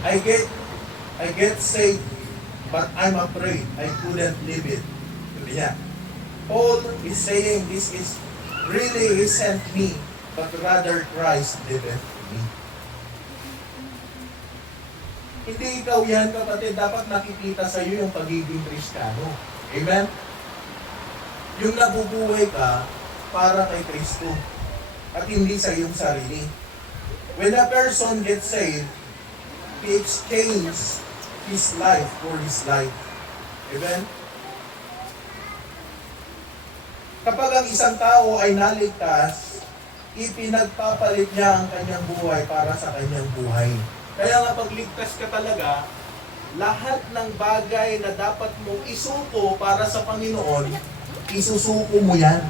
I get saved, but I'm afraid I couldn't live it. Sabi niya. Paul is saying this is really isn't me, but rather Christ liveth in me. Hindi ikaw yan, kapatid. Dapat nakikita sa iyo yung pagiging Kristiyano. Amen? Yung nabubuhay ka para kay Kristo at hindi sa iyong sarili. When a person gets saved, he exchanges his life for his life. Amen? Kapag ang isang tao ay naligtas, ipinagpapalit niya ang kanyang buhay para sa kanyang buhay. Kaya nga pag ligtas ka talaga, lahat ng bagay na dapat mong isuko para sa Panginoon, isusuko mo yan.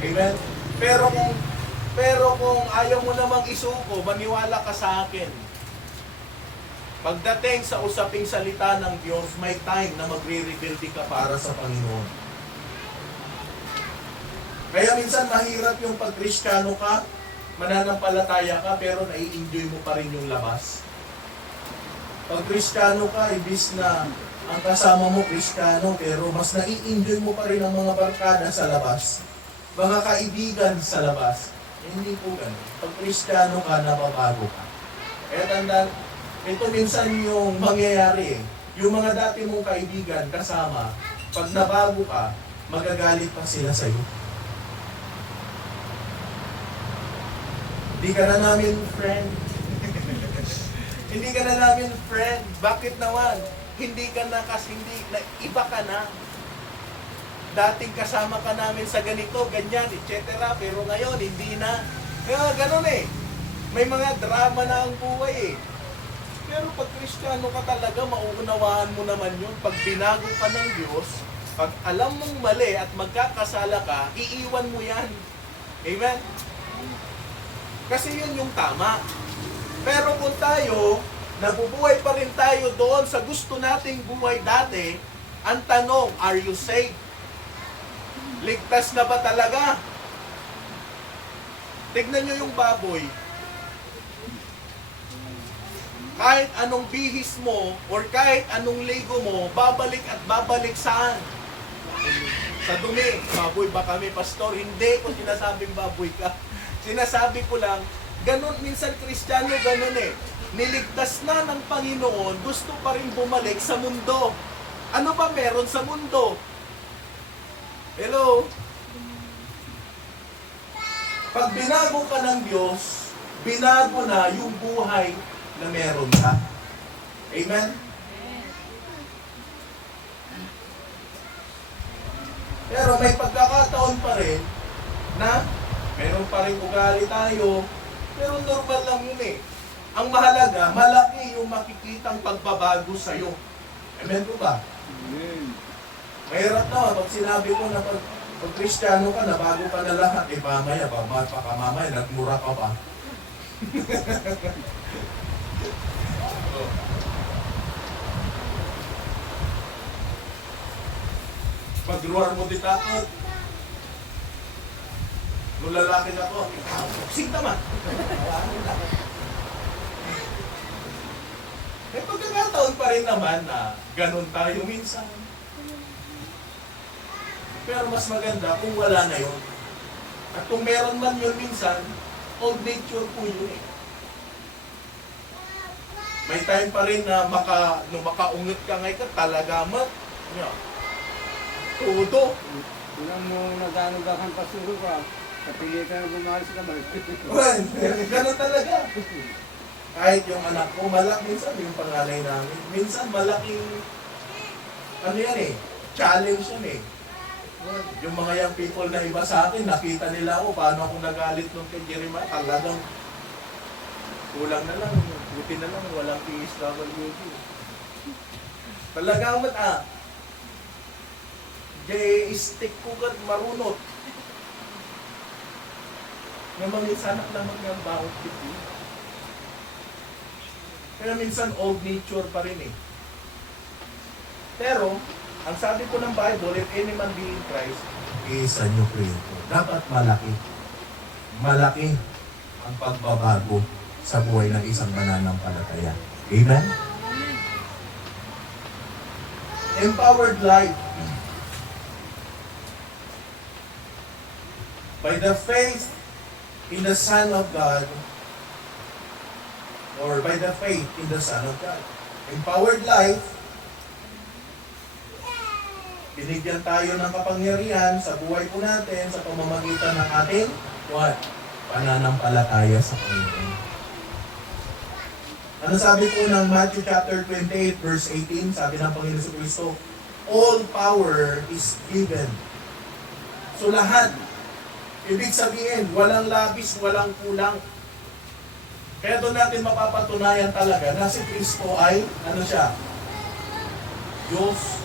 Amen? Pero kung ayaw mo namang isuko, maniwala ka sa akin. Pagdating sa usaping salita ng Diyos, may time na magre-rebuild ka para sa Panginoon. Kaya minsan mahirap yung pag Kristiyano ka, mananampalataya ka, pero nai-enjoy mo pa rin yung labas. Pag Kristiyano ka, ibis na ang kasama mo Kristiyano, pero mas nai-enjoy mo pa rin ang mga barkada sa labas. Mga kaibigan sa labas. Hindi po ganun. Pag Kristiyano ka, nababago ka. Kaya tandaan, ito minsan yung mangyayari eh. Yung mga dati mong kaibigan, kasama, pag nabago ka, magagalit pa sila sa'yo. Hindi ka na namin friend. Hindi ka na namin friend. Bakit naman? Hindi ka na kasi iba ka na. Dating kasama ka namin sa ganito, ganyan, etc. Pero ngayon, hindi na. Kaya ganun eh. May mga drama na ang buhay eh. Pero pag Kristiyano ka talaga, mauunawaan mo naman yun. Pag binago ka ng Diyos, pag alam mong mali at magkakasala ka, iiwan mo yan. Amen? Kasi yun yung tama. Pero kung tayo, nabubuhay pa rin tayo doon sa gusto nating buhay dati, ang tanong, are you saved? Ligtas na ba talaga? Tignan nyo yung baboy. Kahit anong bihis mo, or kahit anong ligo mo, babalik at babalik saan? Sa dumi. Baboy ba kami, pastor? Hindi ko sinasabing baboy ka. Sinasabi ko lang, ganun, minsan Kristiyano ganun eh. Niligtas na ng Panginoon, gusto pa rin bumalik sa mundo. Ano ba meron sa mundo? Hello? Pag binago ka ng Diyos, Binago na yung buhay na meron ka. Amen? Pero may pagkakataon pa rin na meron pa rin ugali tayo, pero normal lang yun eh. Ang mahalaga, malaki yung makikitang pagbabago sa'yo. Amen po ba? Amen. Mahirap na, pag sinabi ko na pag Kristiyano ka, na bago ka na lahat, eh mamaya, mamaya, nagmura ka pa. Pag luar mo ditakot, nung lalaki na ko, sinta man. May pagkakataon pa rin naman na ganun tayo minsan. Pero mas maganda kung wala na yun. At kung meron man yun minsan, old nature po yun eh. May time pa rin na nung makaungot ka ngayon ka, talaga mat. Todo. Ilang mo nag-anugakan pasuro ka, kapilitan na bumalis ka ba? Well, ganun talaga. Kahit yung anak ko, minsan yung panganay namin, minsan malaking, ano yan eh, challenge yan eh. Yung mga young people na iba sa akin, nakita nila ako, paano ako nagalit nung kay Jeremiah, talagang kulang na lang, buti na lang, walang PSWD. Talagang stick ko kat marunot. Nga mangisanak lamang ng bawat tipo. Kaya minsan old nature pa rin eh. Pero, ang sabi ko ng Bible, if any man be in Christ, is a new creator. Dapat malaki. Malaki ang pagbabago sa buhay ng isang mananampalataya. Amen? Empowered life. By the faith in the Son of God, or by the faith in the Son of God. Empowered life, binigyan tayo ng kapangyarihan sa buhay po natin sa pamamagitan ng ating what? Pananampalataya sa Panginoon. Ano sabi po ng Matthew chapter 28 verse 18? Sabi ng Panginoon sa Kristo, all power is given. So lahat, ibig sabihin, walang labis, walang kulang. Kaya doon natin mapapatunayan talaga na si Kristo ay, ano siya? Diyos.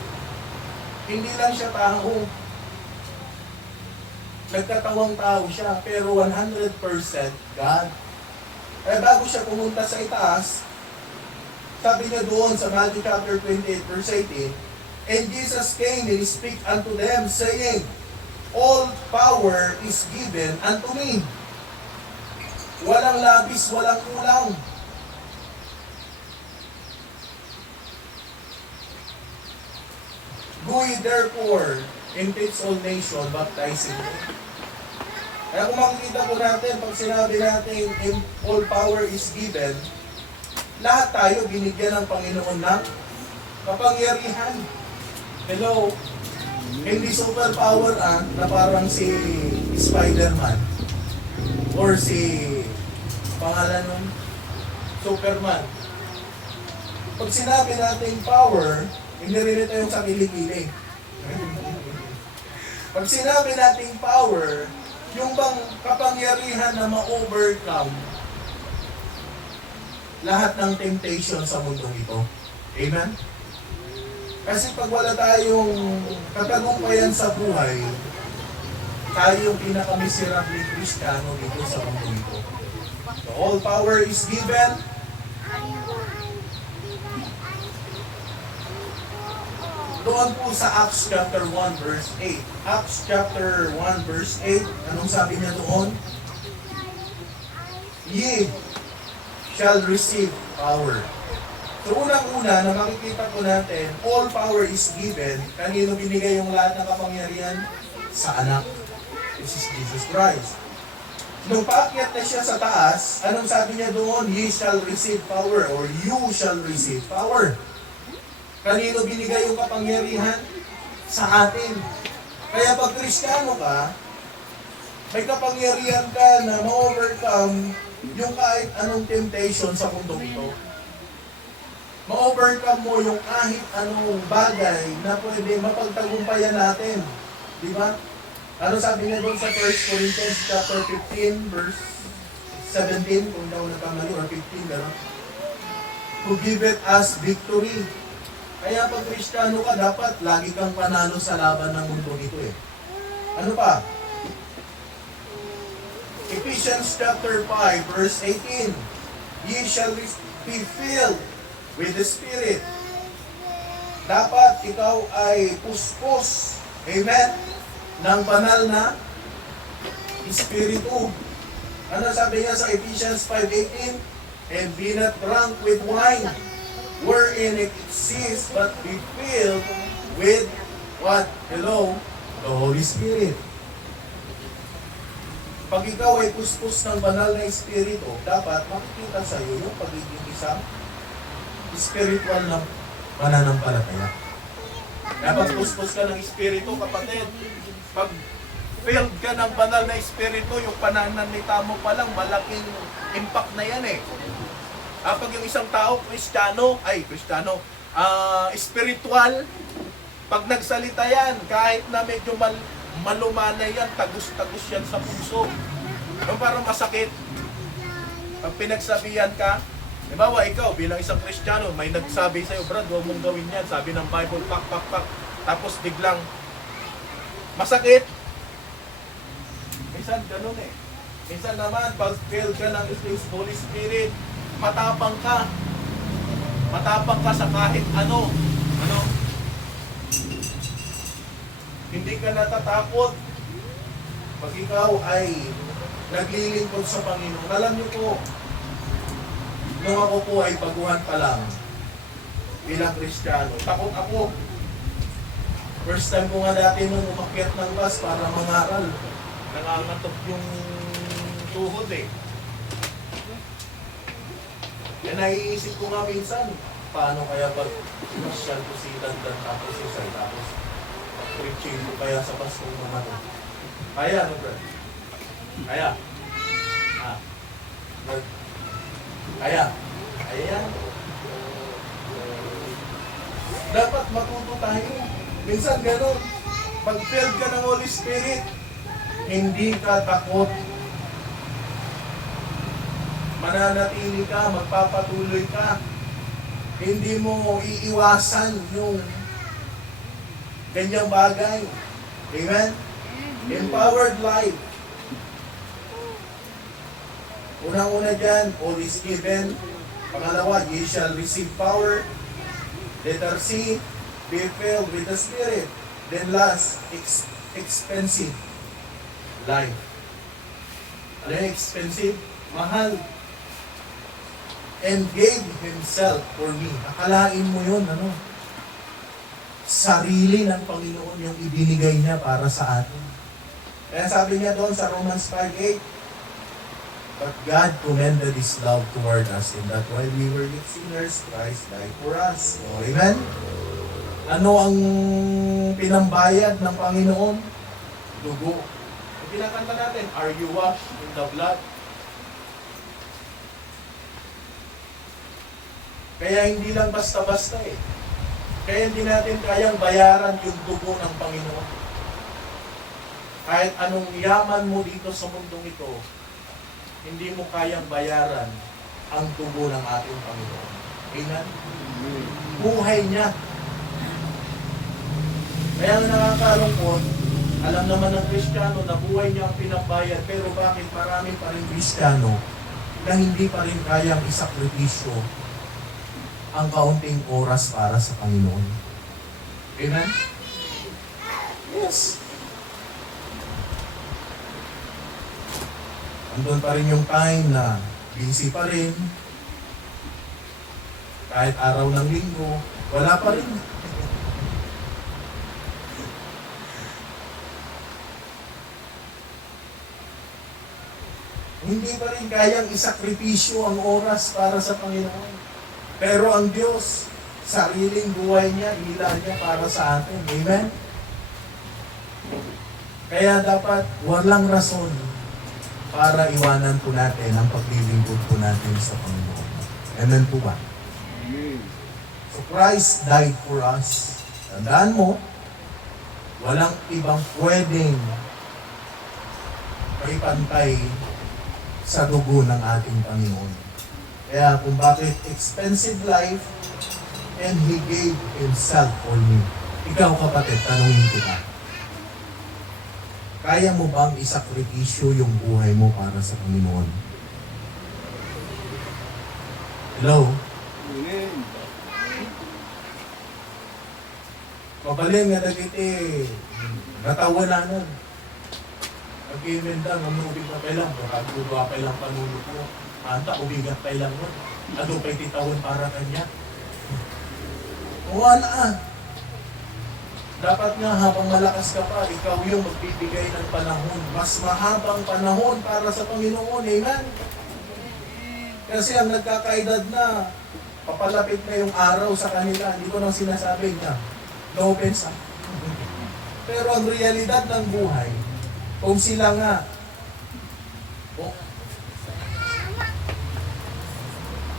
Hindi lang siya tao. Nagkatawang tao siya, pero 100% God. Kaya bago siya pumunta sa itaas, sabi niya doon sa Matthew chapter 28 verse 18, and Jesus came and speak unto them, saying, all power is given unto me. Walang labis, walang kulang. Go ye therefore and teach all nations, baptizing them. Kaya kung makikita po natin, pag sinabi natin all power is given, lahat tayo binigyan ng Panginoon ng kapangyarihan. Hello? Hindi superpower na parang si Spider-Man or si pangalan nun, Superman. Pag sinabi natin power, hindi rin ito yung sa kilikili. Pag sinabi natin power, yung bang kapangyarihan na ma-overcome lahat ng temptation sa mundong ito. Amen? Kasi pag wala tayong katagumpayan sa buhay, tayo yung pinakamiserable Kristiyano dito sa mundo ito. So all power is given. Doon po sa Acts chapter 1 verse 8. Acts chapter 1 verse 8, anong sabi niya doon? Ye shall receive power. So unang-una na makikita po natin, all power is given. Kanino binigay yung lahat ng kapangyarihan? Sa anak, which is Jesus Christ. Nung paakyat na siya sa taas, anong sabi niya doon? Ye shall receive power, or you shall receive power. Kanino binigay yung kapangyarihan? Sa atin. Kaya pag Kristiyano ka, may kapangyarihan ka na ma-overcome yung kahit anong temptation sa mundong ito. Ma-overcome mo yung kahit anong bagay na pwede mapagtagumpayan natin. Di ba? Ano sabi niya doon sa 1 Corinthians chapter 15, verse 17, kung daw nagkamali, or 15, gano'n? Who giveth us victory. Kaya pag Kristiyano ka, dapat lagi kang panalo sa laban ng mundo nito eh. Ano pa? Ephesians chapter 5, verse 18. Ye shall be filled with the Spirit. Dapat ikaw ay puspos, amen, ng banal na Espiritu. Ano sabi niya sa Ephesians 5:18? And be not drunk with wine, wherein it exists, but be filled with what? Hello? The Holy Spirit. Pag ikaw ay puspos ng banal na Espiritu, dapat makikita sa iyo yung pagiging isang spiritual na mananampalataya. Dapat puspos ka ng Espiritu, kapatid. Pag filled ka ng banal na Espiritu, yung pananalita mo pa lang, malaking impact na yan eh. Pag yung isang tao, spiritual, pag nagsalita yan, kahit na medyo malumanay yan, tagus-tagus yan sa puso. Yung parang masakit. Pag pinagsabihan ka, halimbawa ikaw bilang isang Kristiyano, may nagsabi sa'yo, Brad, huwag mong gawin yan. Sabi ng Bible, pak. Tapos biglang masakit. Minsan ganun eh. Minsan naman, pag filled ka ng Holy Spirit, matapang ka. Matapang ka sa kahit ano. Hindi ka natatakot. Pag ikaw ay naglilingkod sa Panginoon. Alam niyo po, nung ako po ay baguhan pa lang bilang Kristiyano, takot ako. First time ko nga dati nung umakyat ng bus para mangaral. Nangangatok yung tuhod eh. Yan naiisip ko nga minsan, paano kaya pag masyal ko si Landan tapos Susay tapos preaching ko kaya sa bus kung naman. Kaya, no, bro? Kaya? Brad? Kaya? Kaya? Dapat matuto tayo. Minsan gano'n. Pag-filled ka ng Holy Spirit, hindi ka takot. Mananatili ka, magpapatuloy ka. Hindi mo iiwasan yung ganyang bagay. Amen? Empowered life. Unang-una dyan, all is given. Pangalawa, ye shall receive power. Letter C, be filled with the Spirit. Then last, expensive life. Ano yung expensive? Mahal. And gave Himself for me. Akalain mo yun, ano? Sarili ng Panginoon yung ibinigay niya para sa atin. Kaya sabi niya doon sa Romans 5:8, but God commended His love toward us in that while we were yet sinners, Christ died for us. So, amen? Ano ang pinambayad ng Panginoon? Dugo. Ang kinakanta natin, are you washed in the blood? Kaya hindi lang basta-basta eh. Kaya hindi natin kayang bayaran yung dugo ng Panginoon. Kahit anong yaman mo dito sa mundong ito, hindi mo kayang bayaran ang dugo ng ating Panginoon. Amen? Buhay niya. Kaya nakakalungkot, alam naman ng Kristiyano na buhay niya ang pinambayad, pero bakit marami pa rin Kristiyano na hindi pa rin kayang isakripisyo ang kaunting oras para sa Panginoon? Amen? Yes. Andun pa rin yung time na busy pa rin. Kahit araw ng linggo, wala pa rin. Hindi pa rin kayang isakripisyo ang oras para sa Panginoon. Pero ang Diyos, sariling buhay niya, ila niya para sa atin. Amen? Kaya dapat walang rason para iwanan po natin ang paglilingkod po natin sa Panginoon. Amen po ba? Amen. So Christ died for us. Tandaan mo, walang ibang pwedeng maipantay sa dugo ng ating Panginoon. Kaya kung bakit expensive life and He gave Himself for me. Ikaw kapatid, tanungin kita. Kaya mo bang isakripisyo yung buhay mo para sa Panginoon? Hello? Amen. Mabalin nga dagiti natawanan. Pag-imendang, ang ubig na kailang, pagkagudwa kailang panunod mo. Anta, ubigat kailang mo. Ano pa'y titawon para kanya? Wala. Dapat nga habang malakas ka pa, ikaw yung magbibigay ng panahon. Mas mahabang panahon para sa Panginoon. Amen? Kasi ang nagkakaedad na, papalapit na yung araw sa kanila. Hindi ko nang sinasabi niya. No offense ha. Pero ang realidad ng buhay, kung sila nga,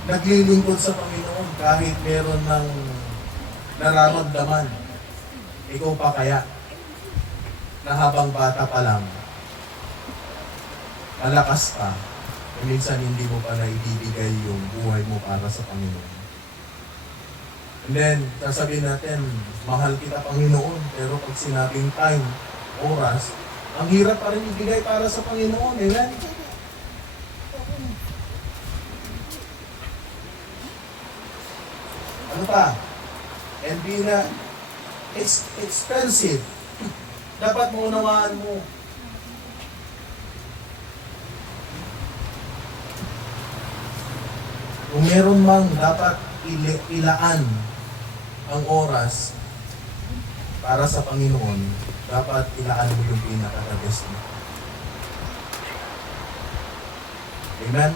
naglilingkod sa Panginoon kahit meron ng nararamdaman, ikaw pa kaya na habang bata pa lang, malakas pa, minsan hindi mo pa naibibigay yung buhay mo para sa Panginoon. And then, sasabihin natin, mahal kita Panginoon, pero pag sinabing time, oras, ang hirap pa rin ibigay para sa Panginoon. Amen? Ano pa? And be na, it's expensive. Dapat mo unawaan mo. Kung meron mang dapat ilaan ang oras para sa Panginoon, dapat ilaan mo yung pinaka-best mo. Amen?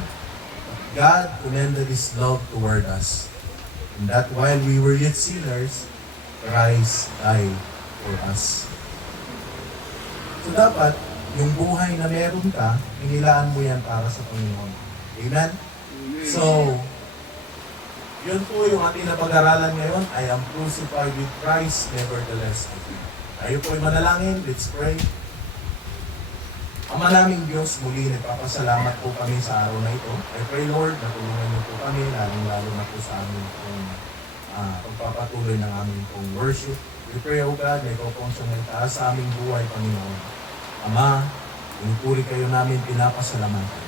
God commended His love toward us, and that while we were yet sinners, Christ died for us. So dapat, yung buhay na meron ka, inilaan mo yan para sa Panginoon. Amen? So, yun po yung ating napag-aralan ngayon. I am crucified with Christ, nevertheless I live. Tayo po ay manalangin. Let's pray. Ama naming Diyos, muli nagpapasalamat po kami sa araw na ito. I pray, Lord, na tulungan niyo po kami, lalong-lalo na po sa amin pong pagpapatuloy ng aming pong worship. We pray, O God, na ikaw po ang sumitaas sa aming buhay, Panginoon. Ama, pinupuri kayo namin, pinapasalamatan.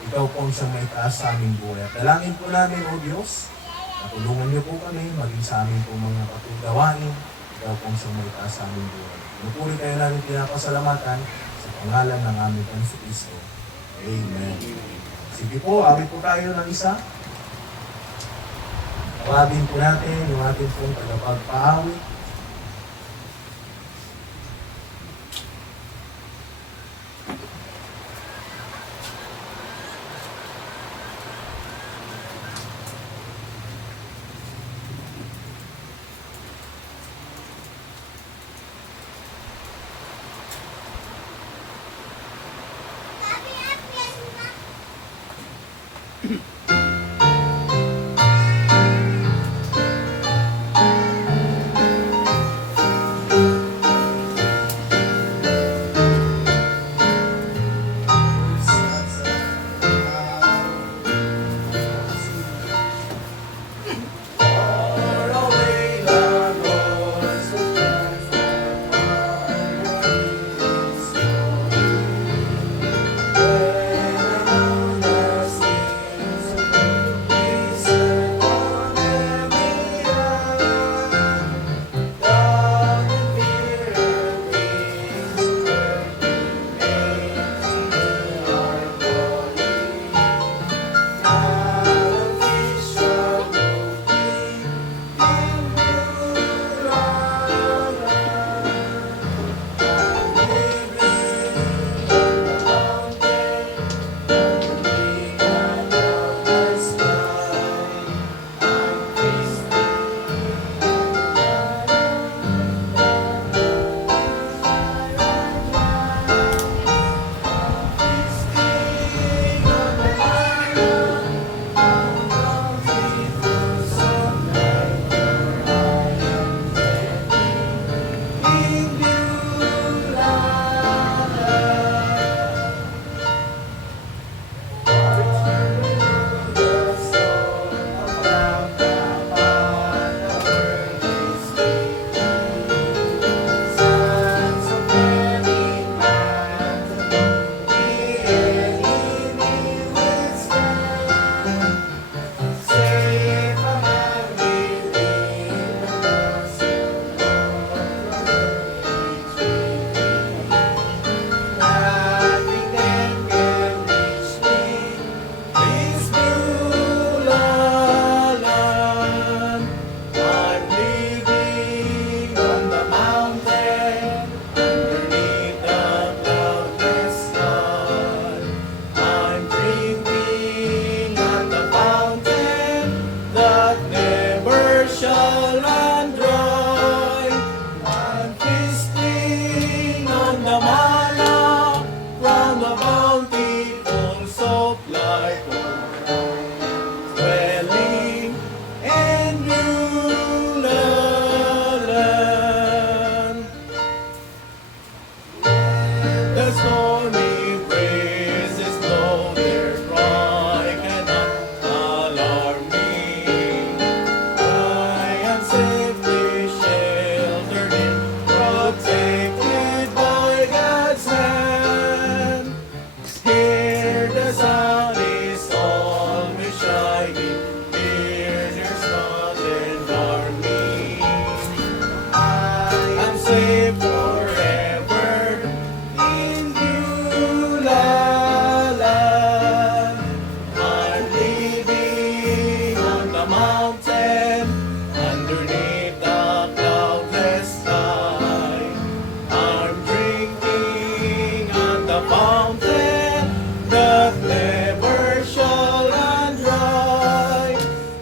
Ikaw po ang siyang maitaas sa aming buhay. At dalangin po namin, O Diyos, natulungan niyo po kami, maging sa aming pong mga patugawain. Ikaw po ang siyang maitaas sa aming buhay. Pinupuri kayo namin, pinapasalamatan sa pangalan ng aming Panginoon Kristo. Amen. Sige po, awit po tayo ng isa. Tawagin po natin yung ating pong tagapagpaawit. Here there's nothing harm me. I'm safe forever in Beulah land. I'm living on the mountain underneath the cloudless sky. I'm drinking at the fountain that never shall run dry.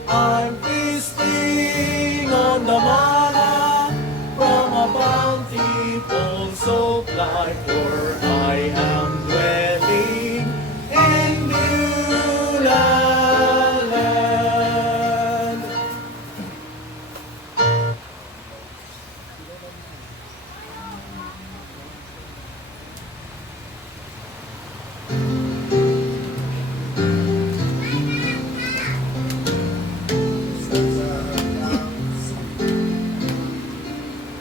I'm feasting on the manna from a bountiful supply, for I am dwelling in Beulah land.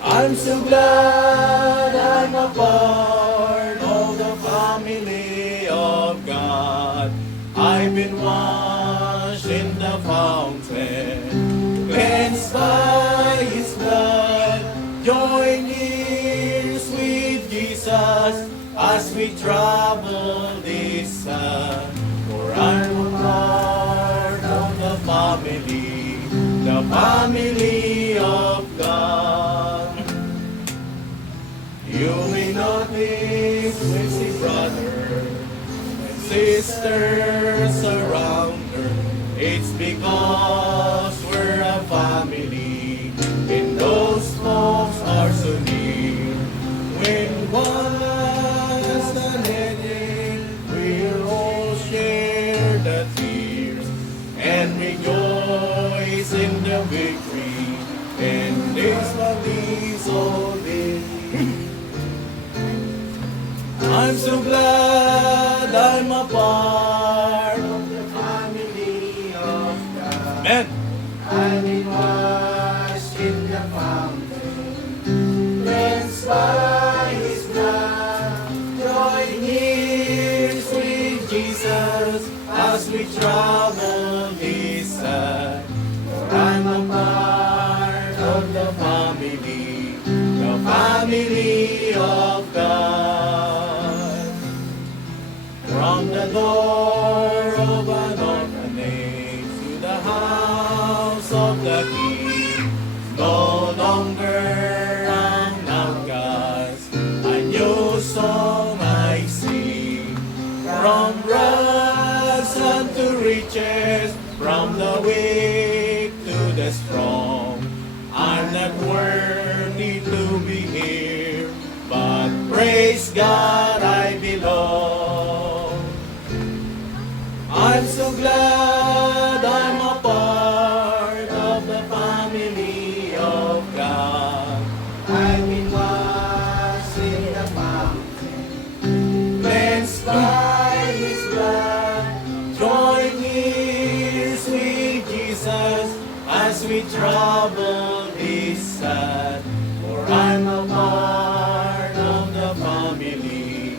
I'm so glad I'm a part of the family of God. I've been washed in the fountain, cleansed by His blood. Join years with Jesus as we travel this side. For I'm a part of the family of God. You may notice when see brothers and sisters around her. It's because we're a family, and those folks are so near. When one has done it, we'll all share the tears and rejoice in the victory, and this one is all this. I'm so glad I'm a part of the family of God. Amen. I've been washed in the fountain, cleansed by His blood. Join years with Jesus as we travel this side. For I'm a part of the family of God. From the door of an orphanage to the house of the King, no longer an outcast, a new song I sing. From rags unto riches, from the weak to the strong, I'm not worthy to be here, but praise God I belong. I'm so glad I'm a part of the family of God. I've been washed in the fountain, cleansed by His blood. Join years with Jesus as we travel this side. For I'm a part of the family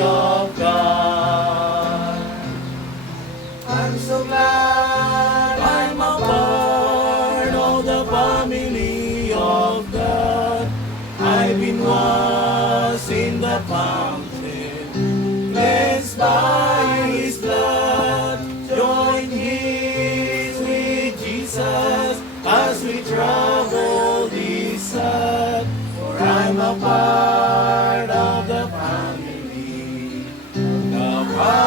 of God. I'm so glad I'm a part of the family of God. I've been washed in the fountain, cleansed by His blood. Join hands with Jesus as we travel this side. For I'm a part of the family of God.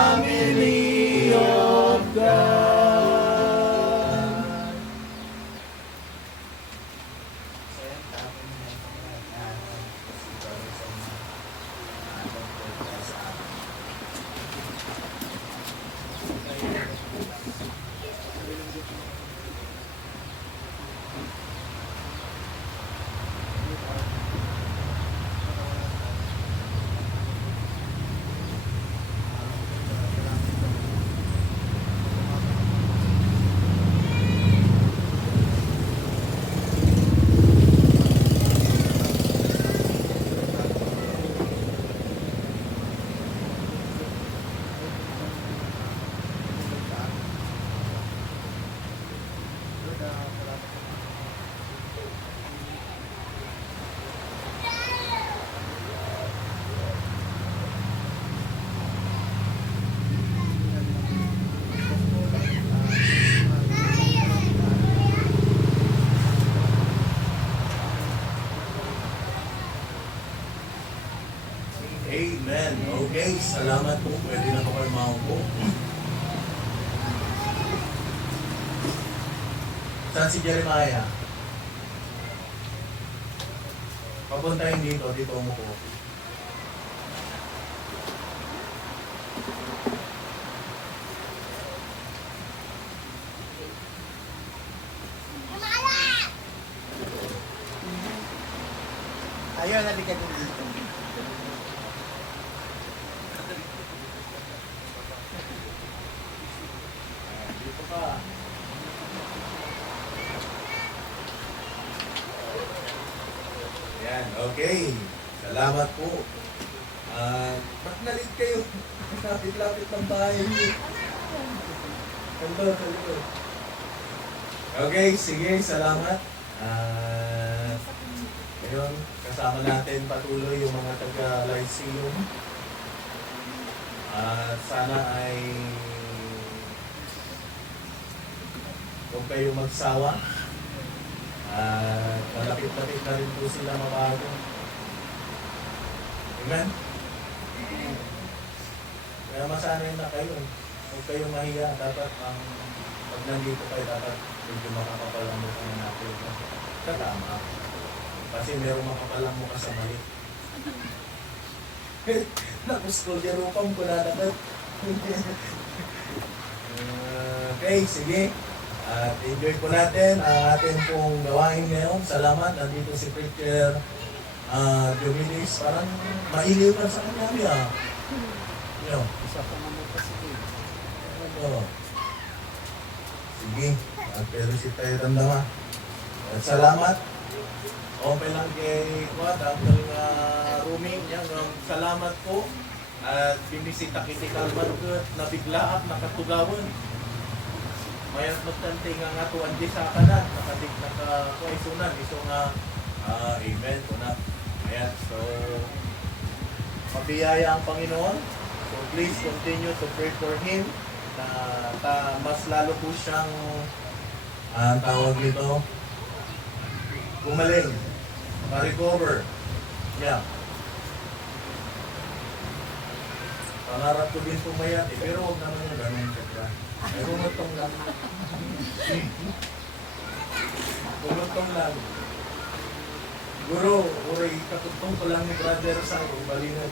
salamat po. Pwede na po kayo maupo. Saan si Jeremiah? Papuntahin dito, dito umupo. Ayaw, nabigyan ko dito. Dito ka. Yan, okay. Salamat po. Ba't nalit kayo? Lapit-lapit ng bahay niyo. Kaldo. Okay, sige, salamat. Ngayon, kasama natin patuloy yung mga taga-Lyceum. At sana ay huwag kayo magsawa. At malapit-lapit na rin po sila mabago. Amen? Kaya masanay na kayo. Huwag kayong mahiya. Dapat pag nandito kayo, dapat medyo makakapal ang mukha natin. Katama. Kasi merong makapalang mukha sa mali. Nakuskol yung rupang ko na dapat. Okay, sige. At enjoy po natin ang ating pong gawain ngayon. Salamat. Nandito si Preacher Jominis. Parang mailiw ka sa kanya. Yo. Isa pa naman kasi dito. Sige. At pero si tayo damdama. At salamat. Okay lang kay Kuat, ang rooming niya. Salamat po. At binisita kiti Kalmargot na bigla at nakatugawan. Mayat magtante nga tuwan di sa kanan. Nakakuaisunan. Iso nga, amen po na. Ayan, so, mabiyaya ang Panginoon. So please continue to pray for him na mas lalo po siyang tawag nito gumaling, ma-recover. Yeah. Pangarap ko din pumayat pero huwag naman yung ganun ka. Ay, humutong lang. Humutong lang. Guro, uray, katutong ko lang ni brother sa kung balingan.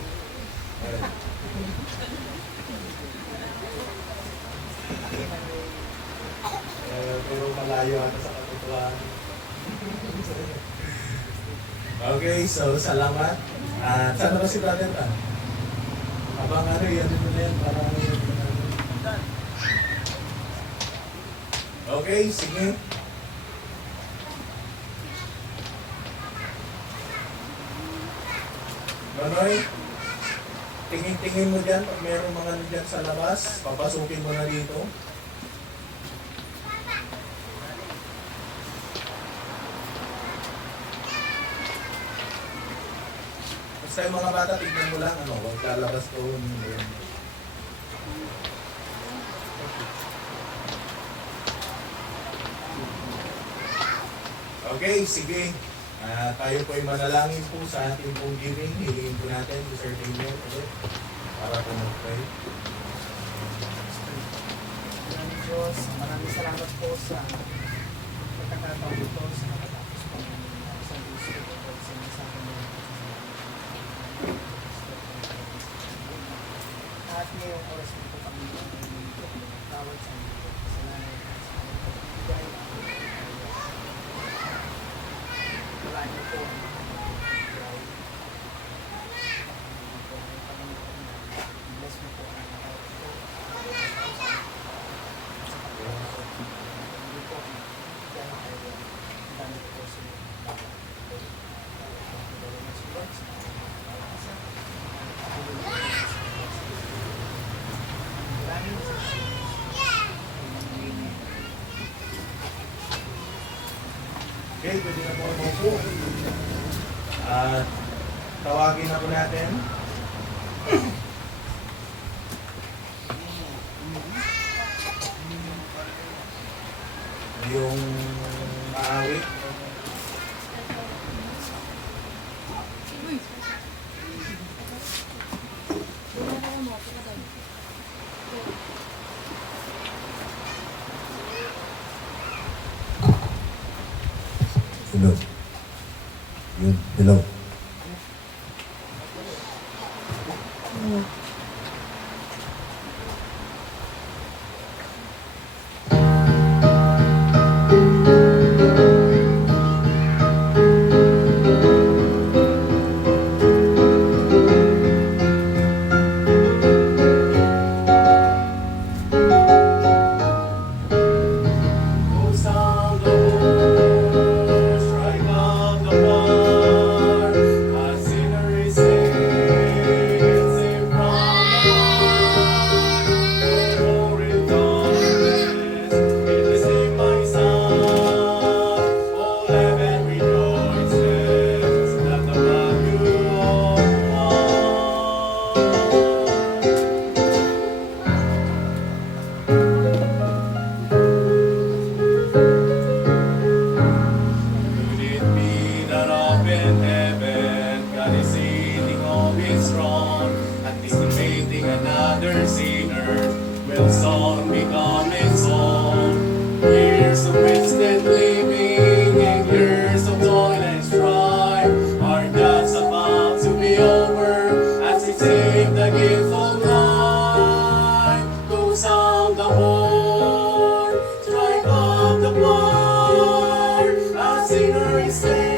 Pero malayo ata sa katotohanan. Okay, so salamat. Saan ba si brother ka? Abang ano, yan din na yan. Parang okay, sige. Manoy, tingin-tingin mo dyan pag mayroong mga dyan sa labas, papasukin mo na dito. Basta yung mga bata, tignan mo lang, huwag lalabas ko. Okay, sige. Tayo po ay manalangin po sa ating pong giving. Hilingin po natin si Sir Daniel ulit para po mag-pray. Maraming Diyos, maraming salamat po sa pagkakataon ito sa nakatapos po ng sa gusto ko sa mensahe mo. At ngayong oras mo po kami tawad sa inyo. Salamat sa aming pagbibigay. Wala niyo po ang bless mo po ang Okay, pwede na po umupo. At tawagin na po natin. Yung maawit. Wala na mo. Hello. Yun, hello. Go sound the horn, strike up the mark, a sinner is saved from the heart. No more in darkness, it is in my son. All heaven rejoices at the value of one. Could it be that up in heaven, God is sitting on his throne, anticipating another sinner will soon become his own? Years of wasted living and years of toil and strife are just about to be over as we save the gift of life. Go sound the horn, strike up the blood, a sinner is saved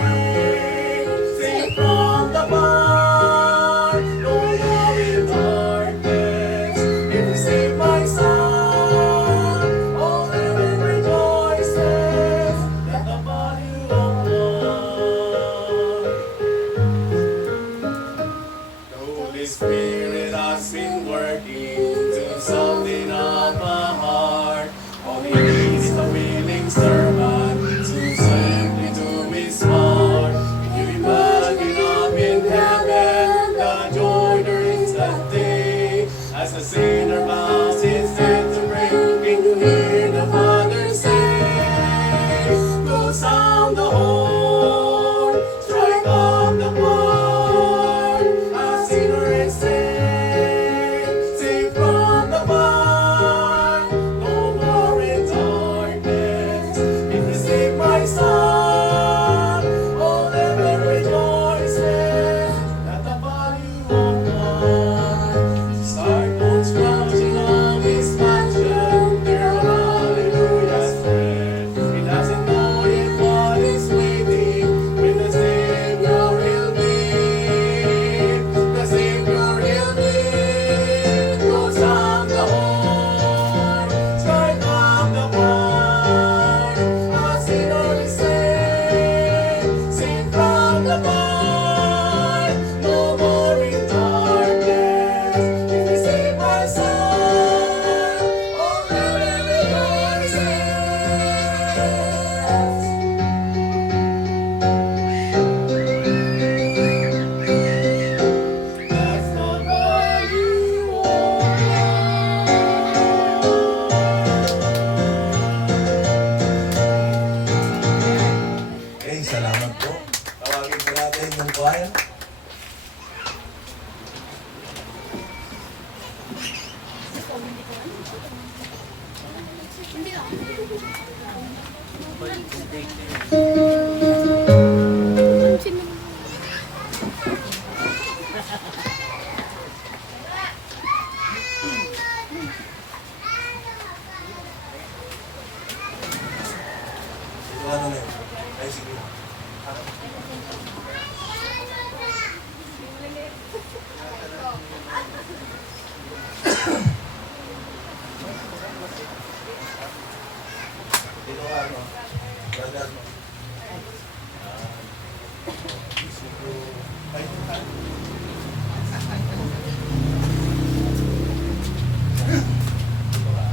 from the bar. No more in darkness, if you save my son, all heaven rejoices at the value of one. The Holy Spirit has been working to soften up my heart. All he needs is a willing servant to simply do his part. If you imagine up in heaven, the joy there is that day, as the sinner bows his head to pray, can you hear the Father say, go sound the horn, strike up the blood, a sinner is saved from the bar. No more in darkness, if you save my son, all heaven rejoices at the value of one. Start on sprouting of his passion, there are hallelujahs spread. It doesn't know yet what is waiting when the Savior will be. The Savior will be. Go sound the horn, strike up the horn, a sinner is saved from the bar. No more in darkness, if you save my son, all heaven rejoices. That's the value of Okay, salamat po. Tawagin po natin yung choir. Ito ano na yun? Ay, sige. Dito ka, ano? Brother, no? Siguro, kahit yung ka. Dito ka.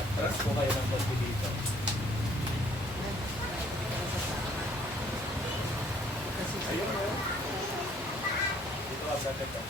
Atras ko kayo ng konti dito. Ayun, no? Dito ka, brother ka.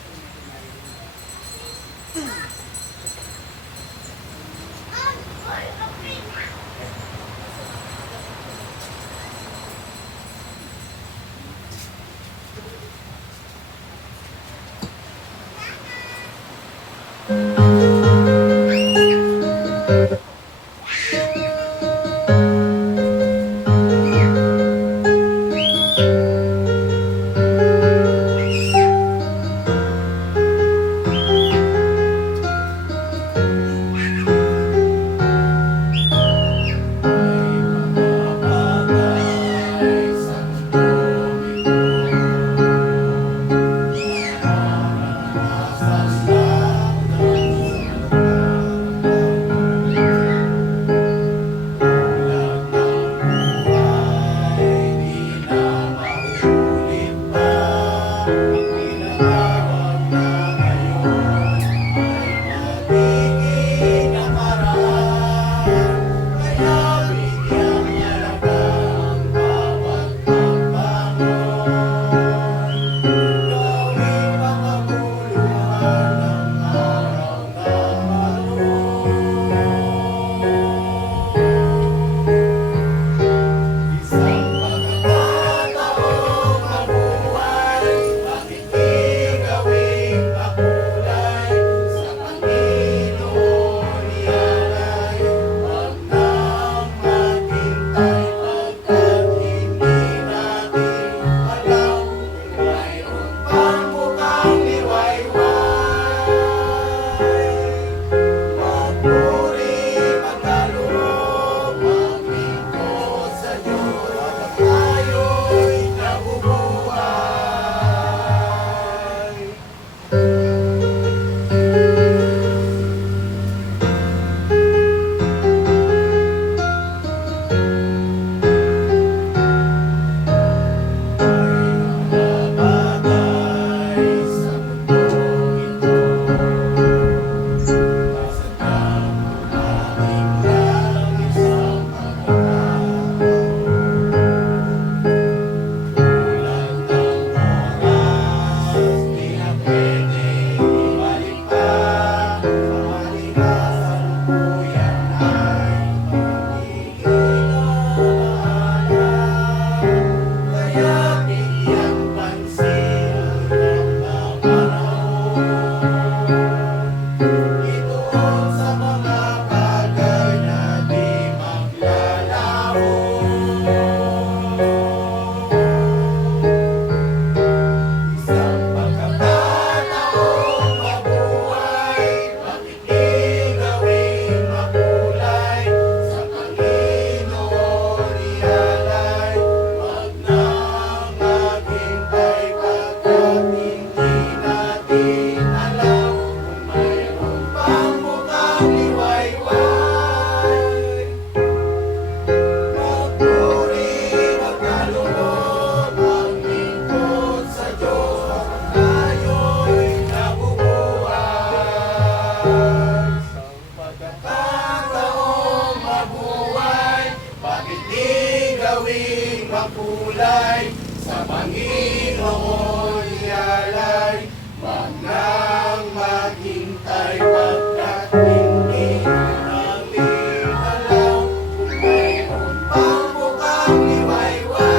tuwing makulay, sa Panginoon ialay, wag nang maghintay pagkat hindi natin alam kung mayroon pang bukang liwayway.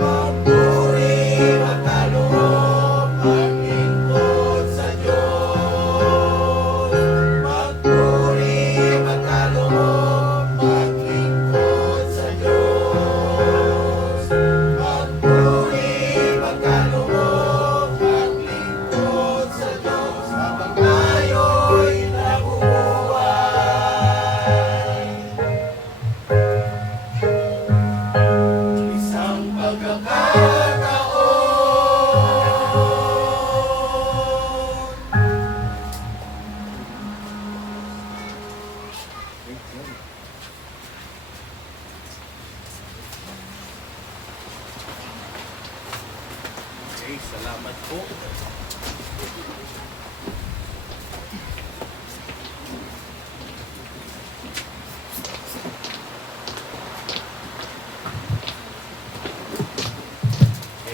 Magpuri, magkaloob, maglingkod sa Diyos. Magpuri, magkaloob, maglingkod sa Diyos. Magpuri, magkaloob, maglingkod sa Diyos. Habang tayo'y nabubuhay. Isang pagkakataon. Okay, salamat po.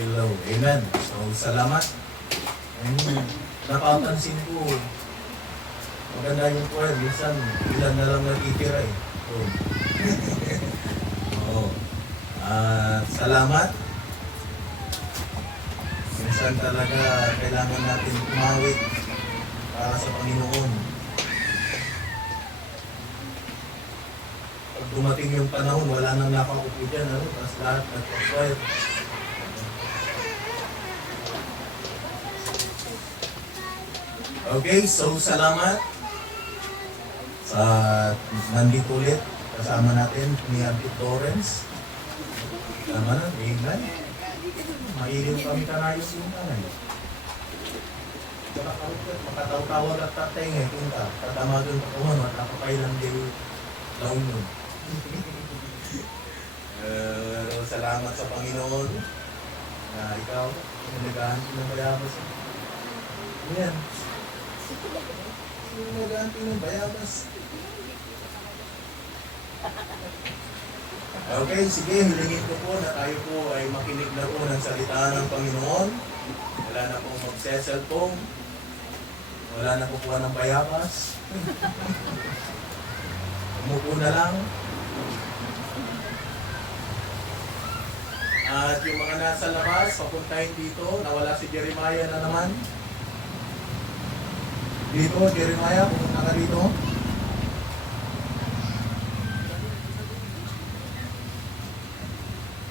Hello, amen. So, salamat. And napapansin ko, maganda yung choir. Minsan, ilan na lang natitira eh. So, oo. Salamat. Minsan talaga kailangan natin umawit para sa Panginoon. Pag dumating yung panahon, wala nang nakaupo dyan. Tapos lahat nagpa-choir. Okay, so salamat sa nandito ulit kasama natin ni Auntie Florence. Tama na, amen. Mailiw kami kanayos yung kanay. Saka makataw-tawag at tatay ngayon, punta. Tatamagan pa ko, matapapailan din laon nun. Salamat sa Panginoon na ikaw, nagahan ko ng bayabas. Ayan. Sino nag-aanti ng bayabas? Okay, sige, hilingin ko po na tayo po ay makinig na po ng salita ng Panginoon. Wala na pong magse-cellphone. Wala na kukuha ng bayabas. Umupo na lang. At yung mga nasa labas, papuntahin dito. Nawala si Jeremiah na naman. Dito, Jeremiah, pumunta ka dito.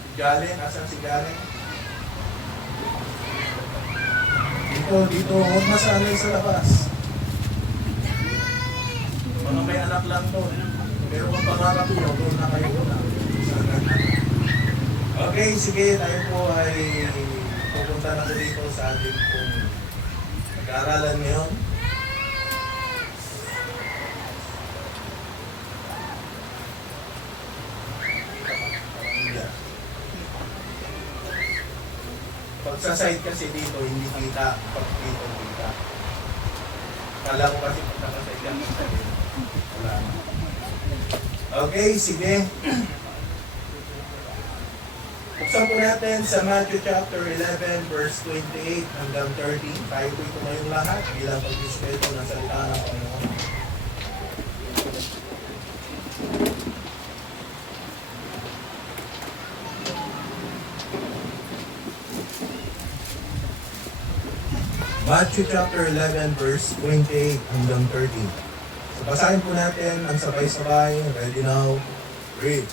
Si Galen, asan si Galen? Dito, huwag masanay sa labas. Mga may anak lang doon. Pero kung pangarap nyo, doon na kayo na. Okay, sige, tayo po ay pupunta na po dito sa ating pong nag-aaralan ngayon. Pag sa side kasi dito, hindi kita. Pag dito, kita. Kala ko kasi pag nakaside ka, wala na. Okay, sige. Buksan po natin sa Matthew chapter 11, verse 28 hanggang 30. Tayo po ito ngayong lahat bilang pag-respeto ng salita ng Panginoon. Matthew chapter 11, verse 28 hanggang 30. So basahin po natin ang sabay-sabay. Ready now? Read.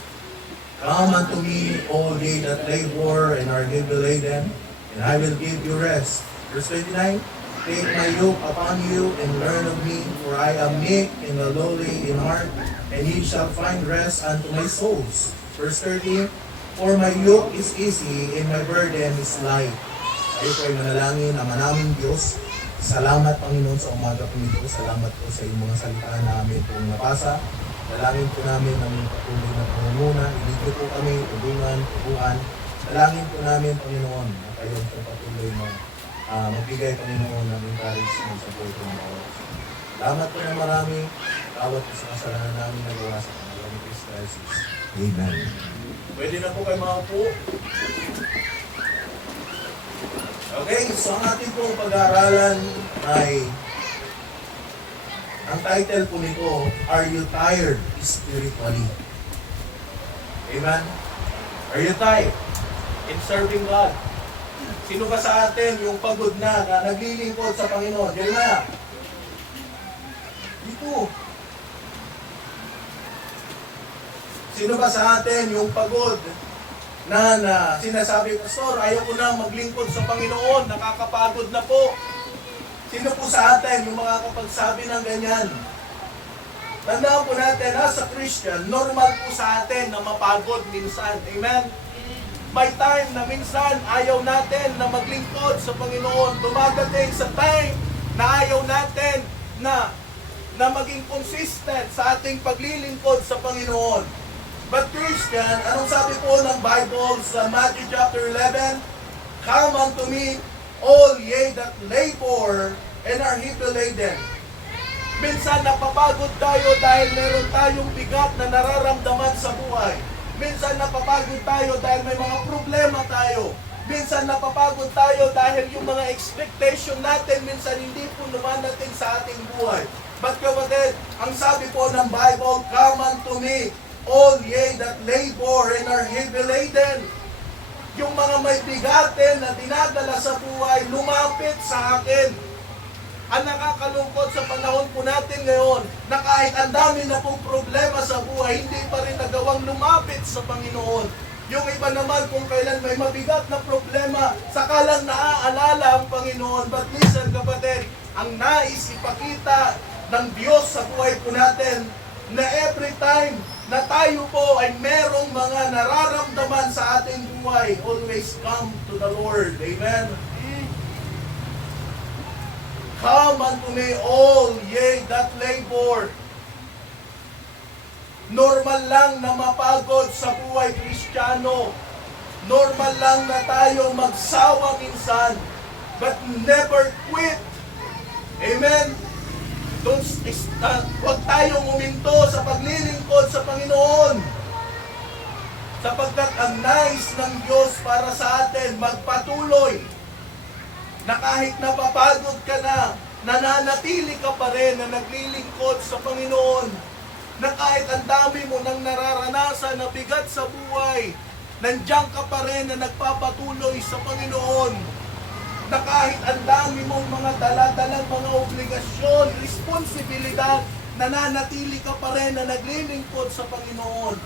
Come unto me, all ye that labor and are heavy laden, and I will give you rest. Verse 29. Take my yoke upon you and learn of me, for I am meek and lowly in heart, and ye shall find rest unto my souls. Verse 30. For my yoke is easy and my burden is light. Tayo po ay manalangin na manaming Diyos. Salamat Panginoon sa umaga po nito. Salamat po sa iyong mga salita namin pong nabasa. Dalangin po namin ang patuloy na pangunguna. Iligyo po kami, tubuhan. Dalangin po namin Panginoon na kayo po patuloy na magbigay Panginoon ng encouragement sa buhay po ng bawat. Salamat po na marami. bawat sa kasalanan namin nagawa sa pangalan ni Kristo Jesus. Amen. Pwede na po kayo maupo. Okay, so ang ating pong pag-aaralan ay ang title po nito, Are You Tired Spiritually? Amen? Are you tired in serving God? Sino ba sa atin yung pagod na naglilingkod sa Panginoon? Jeremiah. Dito. Sino ba sa atin yung pagod na sinasabi, Pastor, ayaw ko na maglingkod sa Panginoon, nakakapagod na po. Sino po sa atin yung makakapagsabi ng ganyan? Tandaan po natin, as a Christian, normal po sa atin na mapagod minsan. Amen? May time na minsan ayaw natin na maglingkod sa Panginoon. Dumadating sa time na ayaw natin na maging consistent sa ating paglilingkod sa Panginoon. But Christian, anong sabi po ng Bible sa Matthew chapter 11? Come unto me, all ye that labor and are heavy laden. Minsan napapagod tayo dahil meron tayong bigat na nararamdaman sa buhay. Minsan napapagod tayo dahil may mga problema tayo. Minsan napapagod tayo dahil yung mga expectation natin minsan hindi po lumanating sa ating buhay. But kapatid, ang sabi po ng Bible, come unto me, all ye that labor and are heavy laden. Yung mga may bigatin na dinadala sa buhay, lumapit sa akin. Ang nakakalungkot sa panahon po natin ngayon, na kahit ang dami na pong problema sa buhay, hindi pa rin nagawang lumapit sa Panginoon. Yung iba naman kung kailan may mabigat na problema, saka lang naaalala ang Panginoon. But listen kapatid, ang nais ipakita ng Diyos sa buhay po natin, na every time na tayo po ay merong mga nararamdaman sa ating buhay, always come to the Lord. Amen? Come unto me all ye that labor. Normal lang na mapagod sa buhay Kristiyano. Normal lang na tayo magsawa minsan. But never quit. Amen? Huwag tayong uminto sa paglilingkod sa Panginoon. Sapagkat ang nais ng Diyos para sa atin, magpatuloy. Na kahit napapagod ka na, nananatili ka pa rin na naglilingkod sa Panginoon. Na kahit ang dami mo nang nararanasan na bigat sa buhay, nandiyan ka pa rin na nagpapatuloy sa Panginoon. Na kahit ang dami mong mga daladalang mga obligasyon, responsibilidad, nananatili ka pa rin na naglilingkod sa Panginoon.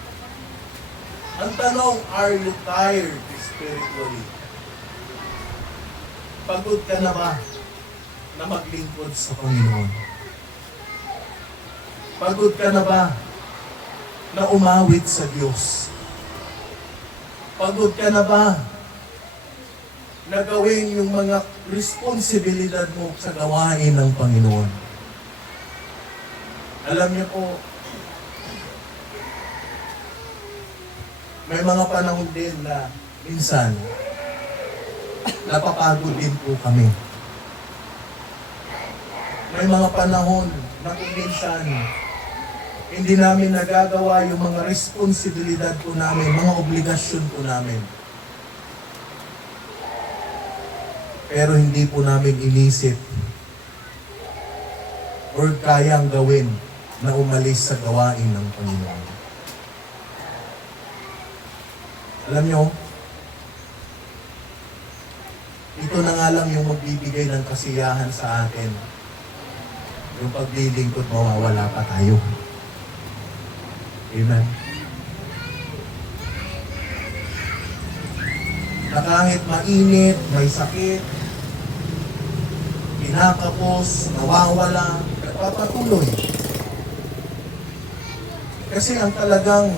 Ang tanong, are you tired spiritually? Pagod ka na ba na maglingkod sa Panginoon? Pagod ka na ba na umawit sa Diyos? Pagod ka na ba na gawin yung mga responsibilidad mo sa gawain ng Panginoon? Alam niyo po, may mga panahon din na minsan, napapagod din po kami. May mga panahon na kung minsan, hindi namin nagagawa yung mga responsibilidad po namin, mga obligasyon po namin. Pero hindi po namin inisip or kayang gawin na umalis sa gawain ng Panginoon. Alam nyo, ito na nga lang yung magbibigay ng kasiyahan sa atin. Yung paglilingkod, mawawala pa tayo. Amen. Na kahit mainit, may sakit, kinakapos, nawawala, nagpapatuloy. Kasi ang talagang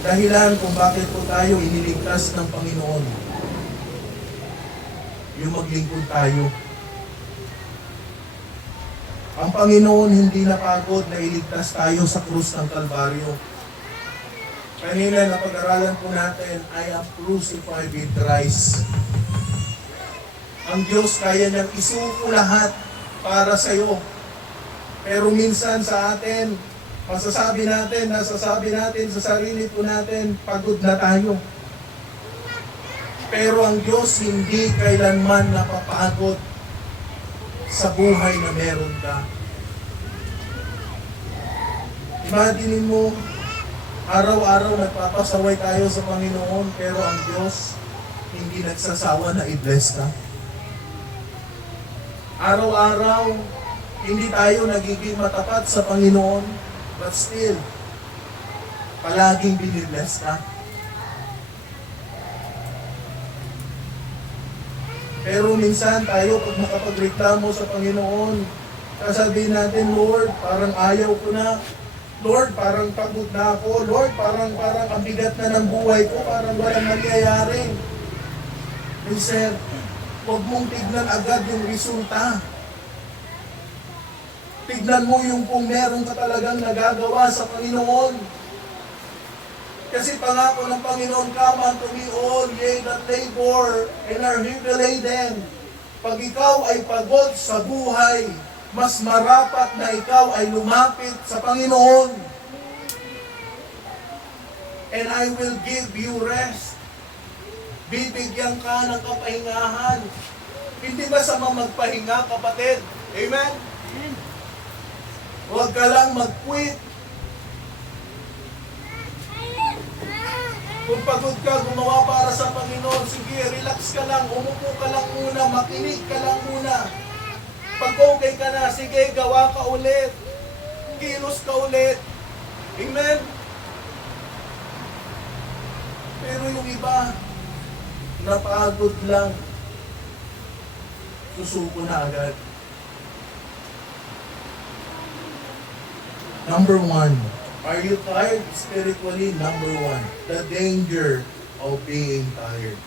dahilan kung bakit po tayo iniligtas ng Panginoon, yung maglingkod tayo. Ang Panginoon hindi napagod na iligtas tayo sa krus ng Kalbaryo. Kanina napag-aralan po natin, I am crucified with Christ. Ang Diyos kaya niyang isuko lahat para sa iyo. Pero minsan sa atin, nasasabi natin sa sarili po natin, pagod na tayo. Pero ang Diyos hindi kailanman napapagod sa buhay na meron ka. Imaginin mo, araw-araw nagpapasaway tayo sa Panginoon, pero ang Diyos hindi nagsasawa na i-bless ka. Araw-araw, hindi tayo nagiging matapat sa Panginoon, but still, palaging binibless ka. Pero minsan tayo, pag makapagreklamo sa Panginoon, sasabihin natin, Lord, parang ayaw ko na. Lord, parang pagod na ako. Lord, parang ang bigat na ng buhay ko, parang walang nangyayari. Listen, huwag mong tignan agad yung resulta. Tignan mo yung kung meron ka talagang nagagawa sa Panginoon. Kasi pangako ng Panginoon, come unto me all, ye that labor and are heavy laden. Pag ikaw ay pagod sa buhay, mas marapat na ikaw ay lumapit sa Panginoon. And I will give you rest. Bibigyan ka ng kapahingahan. Hindi masama magpahinga, kapatid. Amen? Huwag ka lang mag-quit. Kung pagod ka, gumawa para sa Panginoon, sige, relax ka lang, umupo ka lang muna, makinig ka lang muna. Pag okay ka na, sige, gawa ka ulit. Kilos ka ulit. Amen? Pero yung iba, napagod lang. Susuko na agad. Number 1, are you tired spiritually? Number 1, the danger of being tired.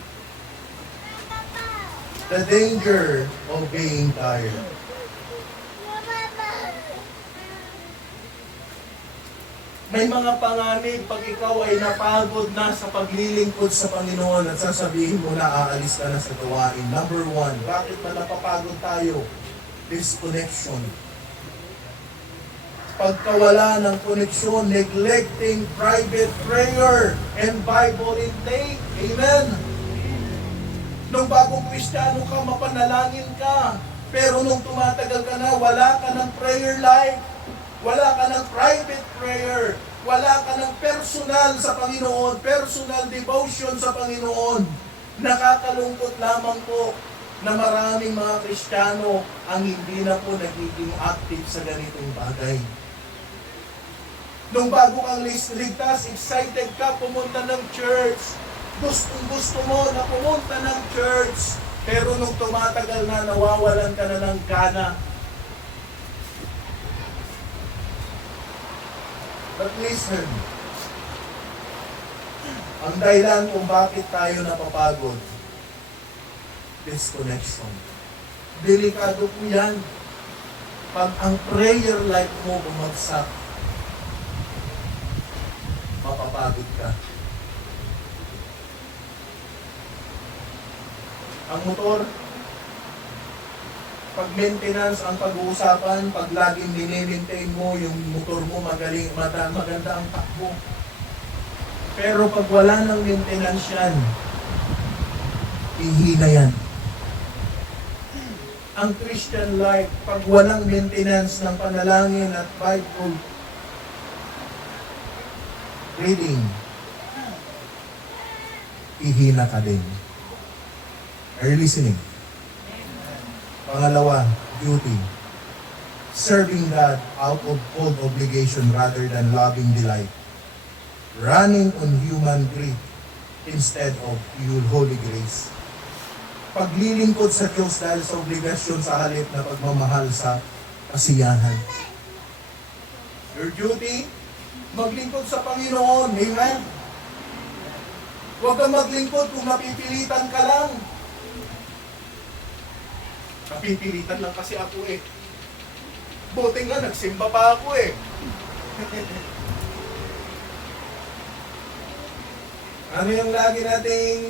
The danger of being tired. May mga panganib pag ikaw ay napagod na sa paglilingkod sa Panginoon at sasabihin mo na aalis ka na sa gawain. Number 1, bakit ba napapagod tayo? Disconnection. Pagkawala ng koneksyon, neglecting private prayer and Bible intake. Amen? Nung bagong Kristiyano ka, mapanalangin ka. Pero nung tumatagal ka na, wala ka ng prayer life. Wala ka ng private prayer. Wala ka ng personal sa Panginoon, personal devotion sa Panginoon. Nakakalungkot lamang po na maraming mga Kristiyano ang hindi na po nagiging active sa ganitong bagay. Nung bago kang ligtas, excited ka pumunta ng church. Gusto mo na pumunta ng church. Pero nung tumatagal na, nawawalan ka na ng gana. But listen, ang dahilan kung bakit tayo napapagod, disconnection. Delikado po yan. Pag ang prayer life mo bumagsak, mapapagod ka. Ang motor, pag maintenance ang pag-uusapan, pag laging dinimaintain mo, yung motor mo maganda ang takbo. Pero pag wala ng maintenance yan, ihina yan. Ang Christian life, pag walang maintenance ng panalangin at Bible reading, ihina ka din. Are you listening? Pangalawa, duty. Serving God out of cold obligation rather than loving delight. Running on human greed instead of holy grace. Paglilingkod sa Diyos dahil sa obligasyon sa halip na pagmamahal sa kasiyahan. Your duty, maglingkod sa Panginoon. Amen? Huwag kang maglingkod kung napipilitan ka lang. Napipilitan lang kasi ako eh. Buti nga, nagsimba pa ako eh. Ano yung lagi nating...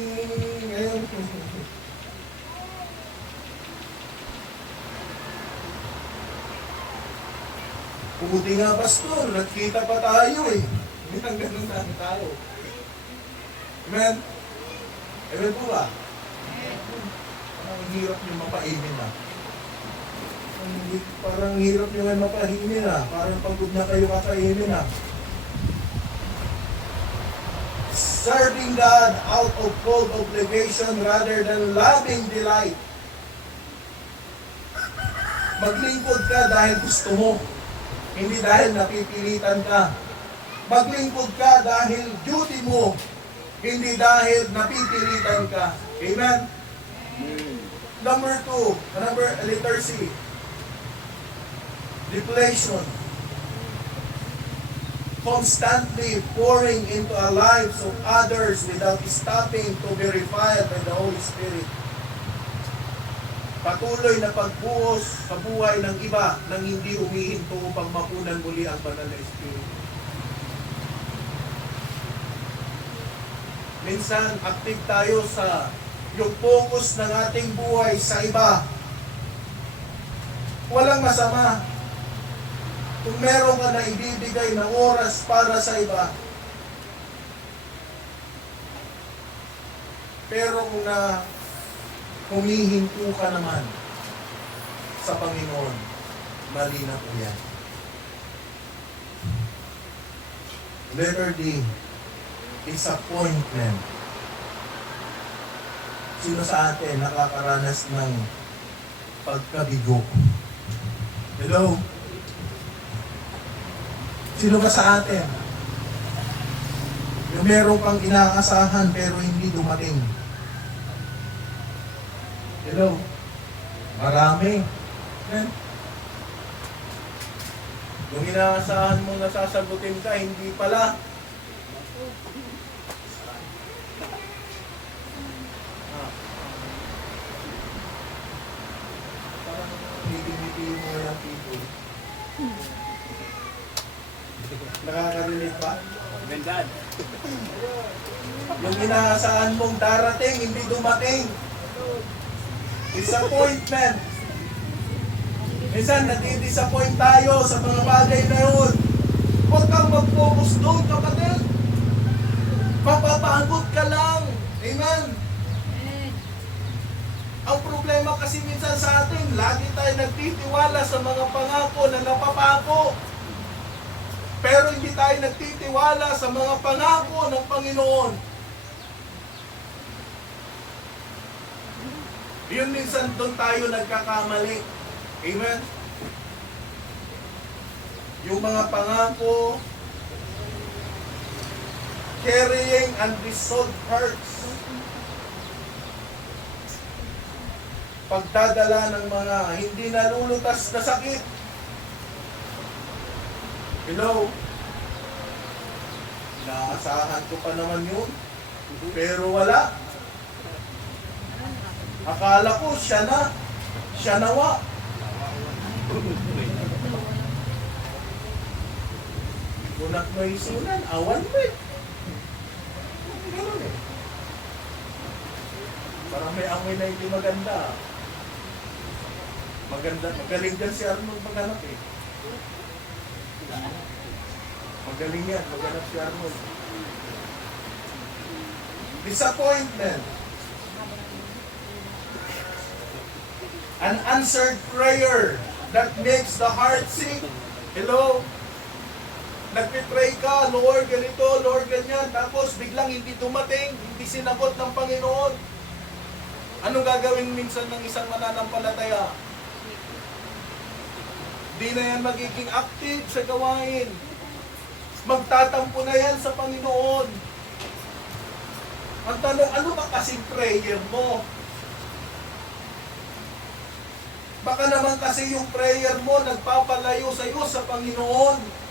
Ayun. Buti nga, pastor, nagkita pa tayo eh. Hindi nang ganun na ang tao. Amen? Amen po ba? Parang hirap nyo mapainin na. Parang hirap nyo ngayon mapainin na. Parang pagod na kayo kakainin na. Serving God out of cold obligation rather than loving delight. Maglingkod ka dahil gusto mo. Hindi dahil napipilitan ka. Maglingkod ka dahil duty mo. Hindi dahil napipilitan ka. Amen? Number 2, letter C. Depletion. Constantly pouring into the lives of others without stopping to be refined by the Holy Spirit. Patuloy na pagbuhos sa buhay ng iba nang hindi humihinto upang makunan muli ang banal na Espiritu. Minsan, active tayo sa yung focus ng ating buhay sa iba. Walang masama. Kung meron ka na ibibigay na oras para sa iba, pero kung humihinto ka naman sa Panginoon, mali na po yan. Letter D, disappointment. Sino sa atin nakakaranas ng pagkabigo? Hello? Sino ba sa atin? Yung meron kang inaasahan pero hindi dumating. Hello? Marami. Amen? Yung inaasahan mo na sasagutin ka, hindi pala. Parang ngiti-ngiti mo yung people. Nakakarinig pa? Gandaan. Yung inaasahan mong darating, hindi dumating. Disappointment. Minsan, nadi-disappoint tayo sa mga bagay na yun. Huwag kang mag-focus doon, kapatid. Mapapagod ka lang. Amen. Ang problema kasi minsan sa atin, lagi tayo nagtitiwala sa mga pangako na napapako. Pero hindi tayo nagtitiwala sa mga pangako ng Panginoon. Yun minsan doon tayo nagkakamali. Amen? Yung mga pangako, carrying unresolved hurts. Pagdadala ng mga hindi nalulutas na sakit. Hello? Naasahan ko pa naman yun. Pero wala. Akala ko siya nawa. Bunak mo isunan, awan mo eh. Ganun eh. Parang may amoy na hindi maganda. Magaling dyan si Arnold maghanap eh. Magaling yan, maghanap si Arnold. Disappointment. An answered prayer that makes the heart sick. Hello? Nagpipray ka, Lord ganito, Lord ganyan, tapos biglang hindi dumating, hindi sinagot ng Panginoon. Anong gagawin minsan ng isang mananampalataya? Di na yan magiging active sa gawain. Magtatampo na yan sa Panginoon. Ang tanong, ano ba kasing prayer mo? Baka naman kasi yung prayer mo nagpapalayo sa iyo sa Panginoon.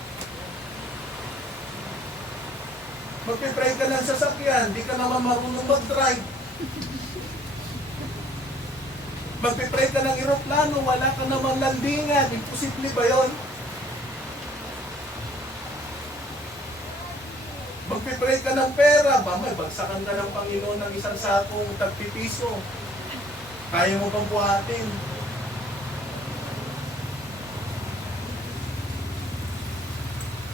Magpipray ka ng sasakyan, di ka naman marunong mag-drive. Magpipray ka ng eroplano, wala ka naman landingan. Imposible ba yun? Magpipray ka ng pera, ba may bagsakan ka ng Panginoon ng isang sakong tagpipiso. Kaya mo bang buhatin?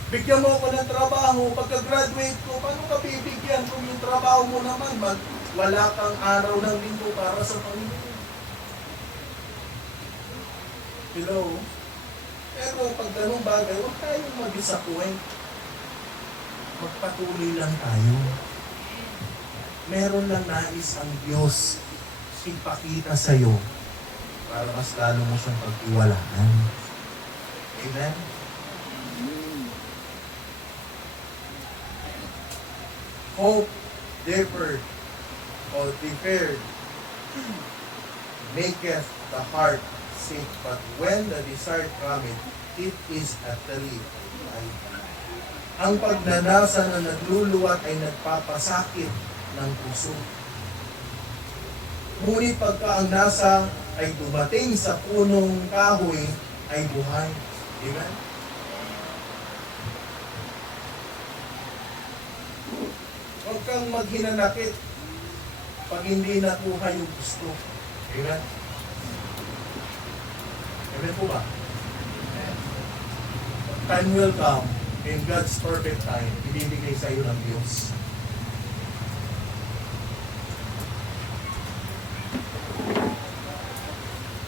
Bigyan mo ako ng trabaho, pagka-graduate ko, paano ka bibigyan kung yung trabaho mo naman, wala kang araw ng linggo para sa Panginoon? Hello? Pero pag ganung bagay, huwag tayong mag-disappoint. Magpatuloy lang tayo. Meron lang nais ang Diyos ipakita sa'yo para mas lalo mo siyang pagtiwalaan. Amen? Hope deferred or deferred maketh the heart sick, but when the desire cometh, it is utterly light. Ang pagnanasa na nagluluwat ay nagpapasakit ng puso. Ngunit pagka ang nasa ay dumating sa punong kahoy, ay buhay. Amen? Huwag kang maghinanakit pag hindi nakuha yung gusto. Amen? Amen po ba? Time will come in God's perfect time, ibibigay sa iyo ng Diyos.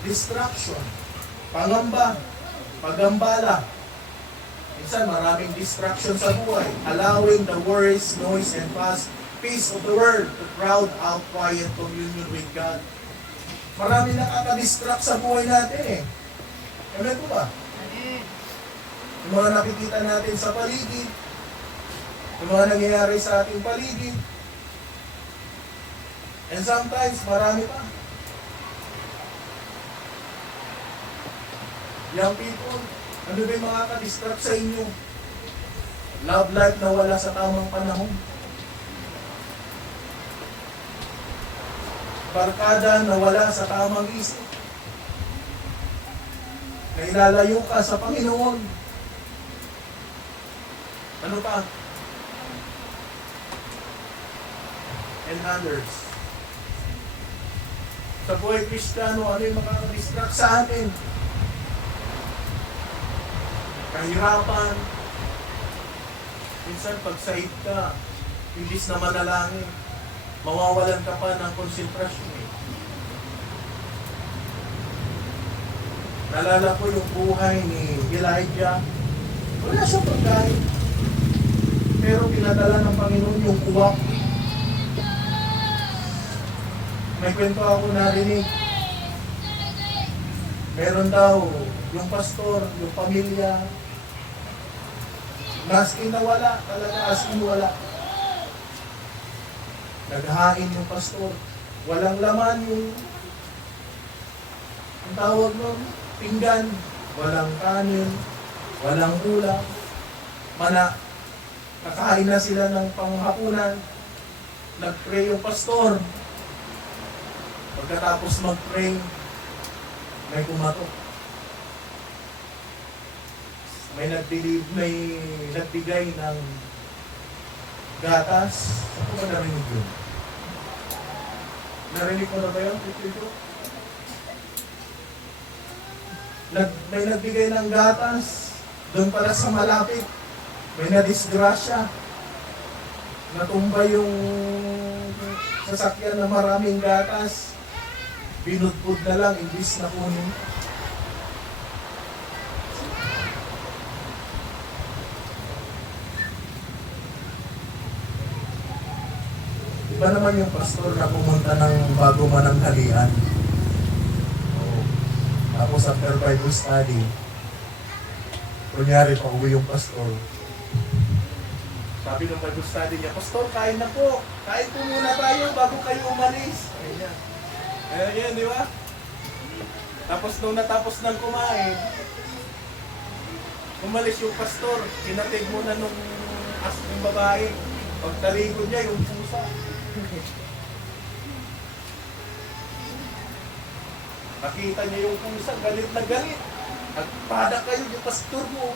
Distraction, pangamba, pagambala. Minsan maraming distraction sa buhay. Allowing the worries, noise, and fast peace of the world to crowd out quiet communion with God. Marami nakaka-distract sa buhay natin eh. Amen po ba? Yung mga nakikita natin sa paligid, yung mga nangyayari sa ating paligid, and sometimes marami pa. Young people, ano ba yung makaka-distract sa inyo? Love life na wala sa tamang panahon. Barkada na wala sa tamang isip. Nailalayo ka sa Panginoon. Ano pa? And others. Sa buhay Kristiyano, ano yung makaka-distract sa atin? Kahirapan. Minsan pag sahid ka, imbis na manalangin, mawawalan ka pa ng konsentrasyon eh. Nalala ko yung buhay ni Elijah. Wala siyang pagkain. Pero pinadala ng Panginoon yung uwak. May kwento ako narinig. Meron daw yung pastor, yung pamilya, maskin na wala, talaga as in wala. Naghahain yung pastor. Walang laman yung ang tawag nun, pinggan. Walang kanin, walang ulam. Mana, nakahain na sila ng panghapunan. Nag-pray yung pastor. Pagkatapos mag-pray, may kumatok. May nagbigay ng gatas. Ako ba narinig yun? Narinig ko na ba yun? May nagbigay ng gatas. Doon pala sa malapit. May nadisgrasya. Natumba yung sasakyan na maraming gatas. Binudbud na lang, imbis na kunin. Iba naman yung pastor na pumunta ng bago mananghalian. Tapos after Bible study, kunyari pa uwi yung pastor. Sabi ng Bible study niya, Pastor, kain na po. Kain po muna tayo bago kayo umalis. Ayan. Ayan, di ba? Tapos nung natapos ng kumain, umalis yung pastor. Kinatig muna nung babae. Pagtalikod niya, yung pusa. Nakita niya yung pusa, galit na galit. Agpada kayo, yung pastor mo.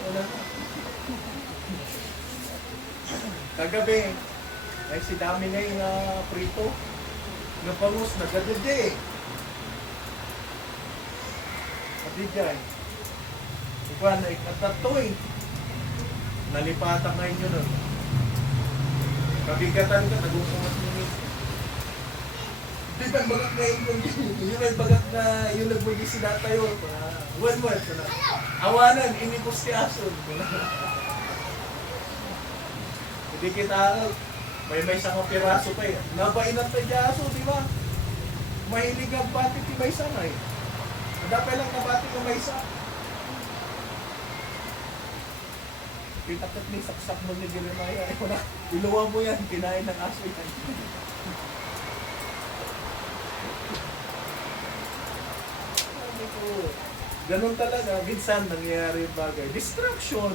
Kagabi, ay si dami na yung prito. Napangus, nagadede. Adigay. Ikaw na ikatatoy. nalipatan kayo nyo nun. Kabigatan ka, nagukumat nyo nito. Di ba, bagat na yun ay bagat na yung nagbagi sinatayo. One, awanan, inipos si ason. Hindi kita, may isang piraso pa eh. Nabainan tayo di aso, di ba? Mahilig ang bati ti may isa na eh. Dapat lang nabati ng may isa. Pitakat ni saksak mo ni Jeremiah. Iluwa mo yan, kinain ng aso yan. Sabi ko, ganun talaga, minsan nangyayari yung bagay. Distraction.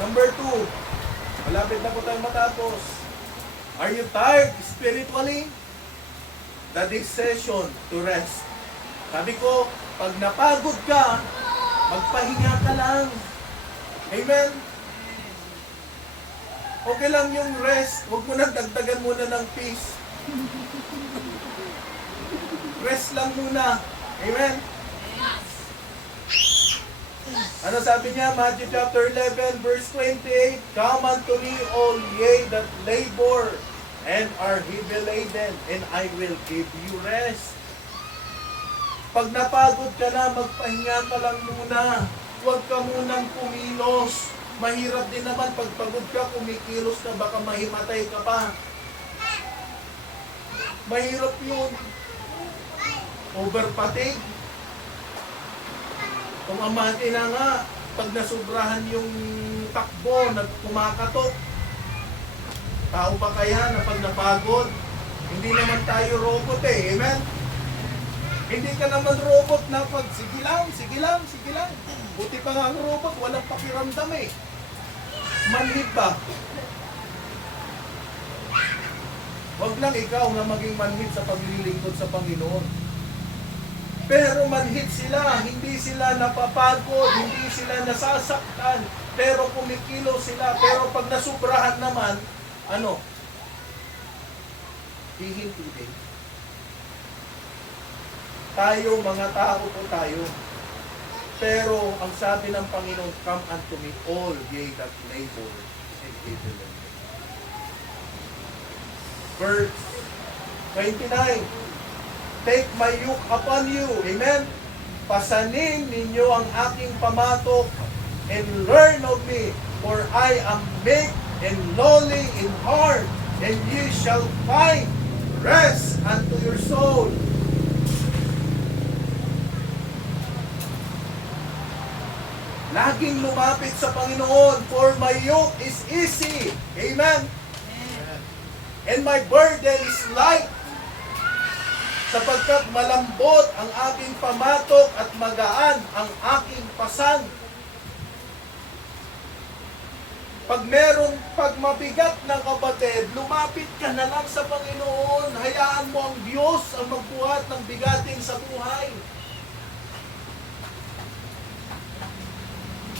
Number 2, malapit na po tayo matapos. Are you tired spiritually? The decision to rest. Sabi ko, pag napagod ka, magpahinga ka lang. Amen? Okay lang yung rest. Huwag mo nang dagdagan muna ng peace. Rest lang muna. Amen? Ano sabi niya? Matthew chapter 11 verse 28, Come unto me all ye that labor and are heavy laden, and I will give you rest. Pag napagod ka na, magpahinga ka lang muna. Huwag ka munang kumilos. Mahirap din naman pag pagod ka, kumikilos ka, baka mahimatay ka pa. Mahirap yun. Overfatigue. Kung amati na nga, pag nasubrahan yung takbo, kumakatok. Tao pa kaya na pag napagod? Hindi naman tayo robot eh. Amen? Hindi ka naman robot na pag, sige lang. Buti pa nga ang robot, walang pakiramdam eh. Manhid ba? Huwag lang ikaw na maging manhid sa paglilingkod sa Panginoon. Pero manhid sila, hindi sila napapagod, hindi sila nasasaktan, pero kumikilo sila. Pero pag nasubrahan naman, hihinto din. Tayo, mga tao po tayo. Pero ang sabi ng Panginoon, Come unto me all ye that labor and heavy laden. Verse 29, Take my yoke upon you. Amen? Pasanin ninyo ang aking pamatok and learn of me, for I am meek and lowly in heart, and ye shall find rest unto your soul. Laging lumapit sa Panginoon, for my yoke is easy. Amen? And my burden is light. Sapagkat malambot ang aking pamatok at magaan ang aking pasan. Pag mabigat ng kapatid, lumapit ka na lang sa Panginoon. Hayaan mo ang Diyos ang magbuhat ng bigatin sa buhay.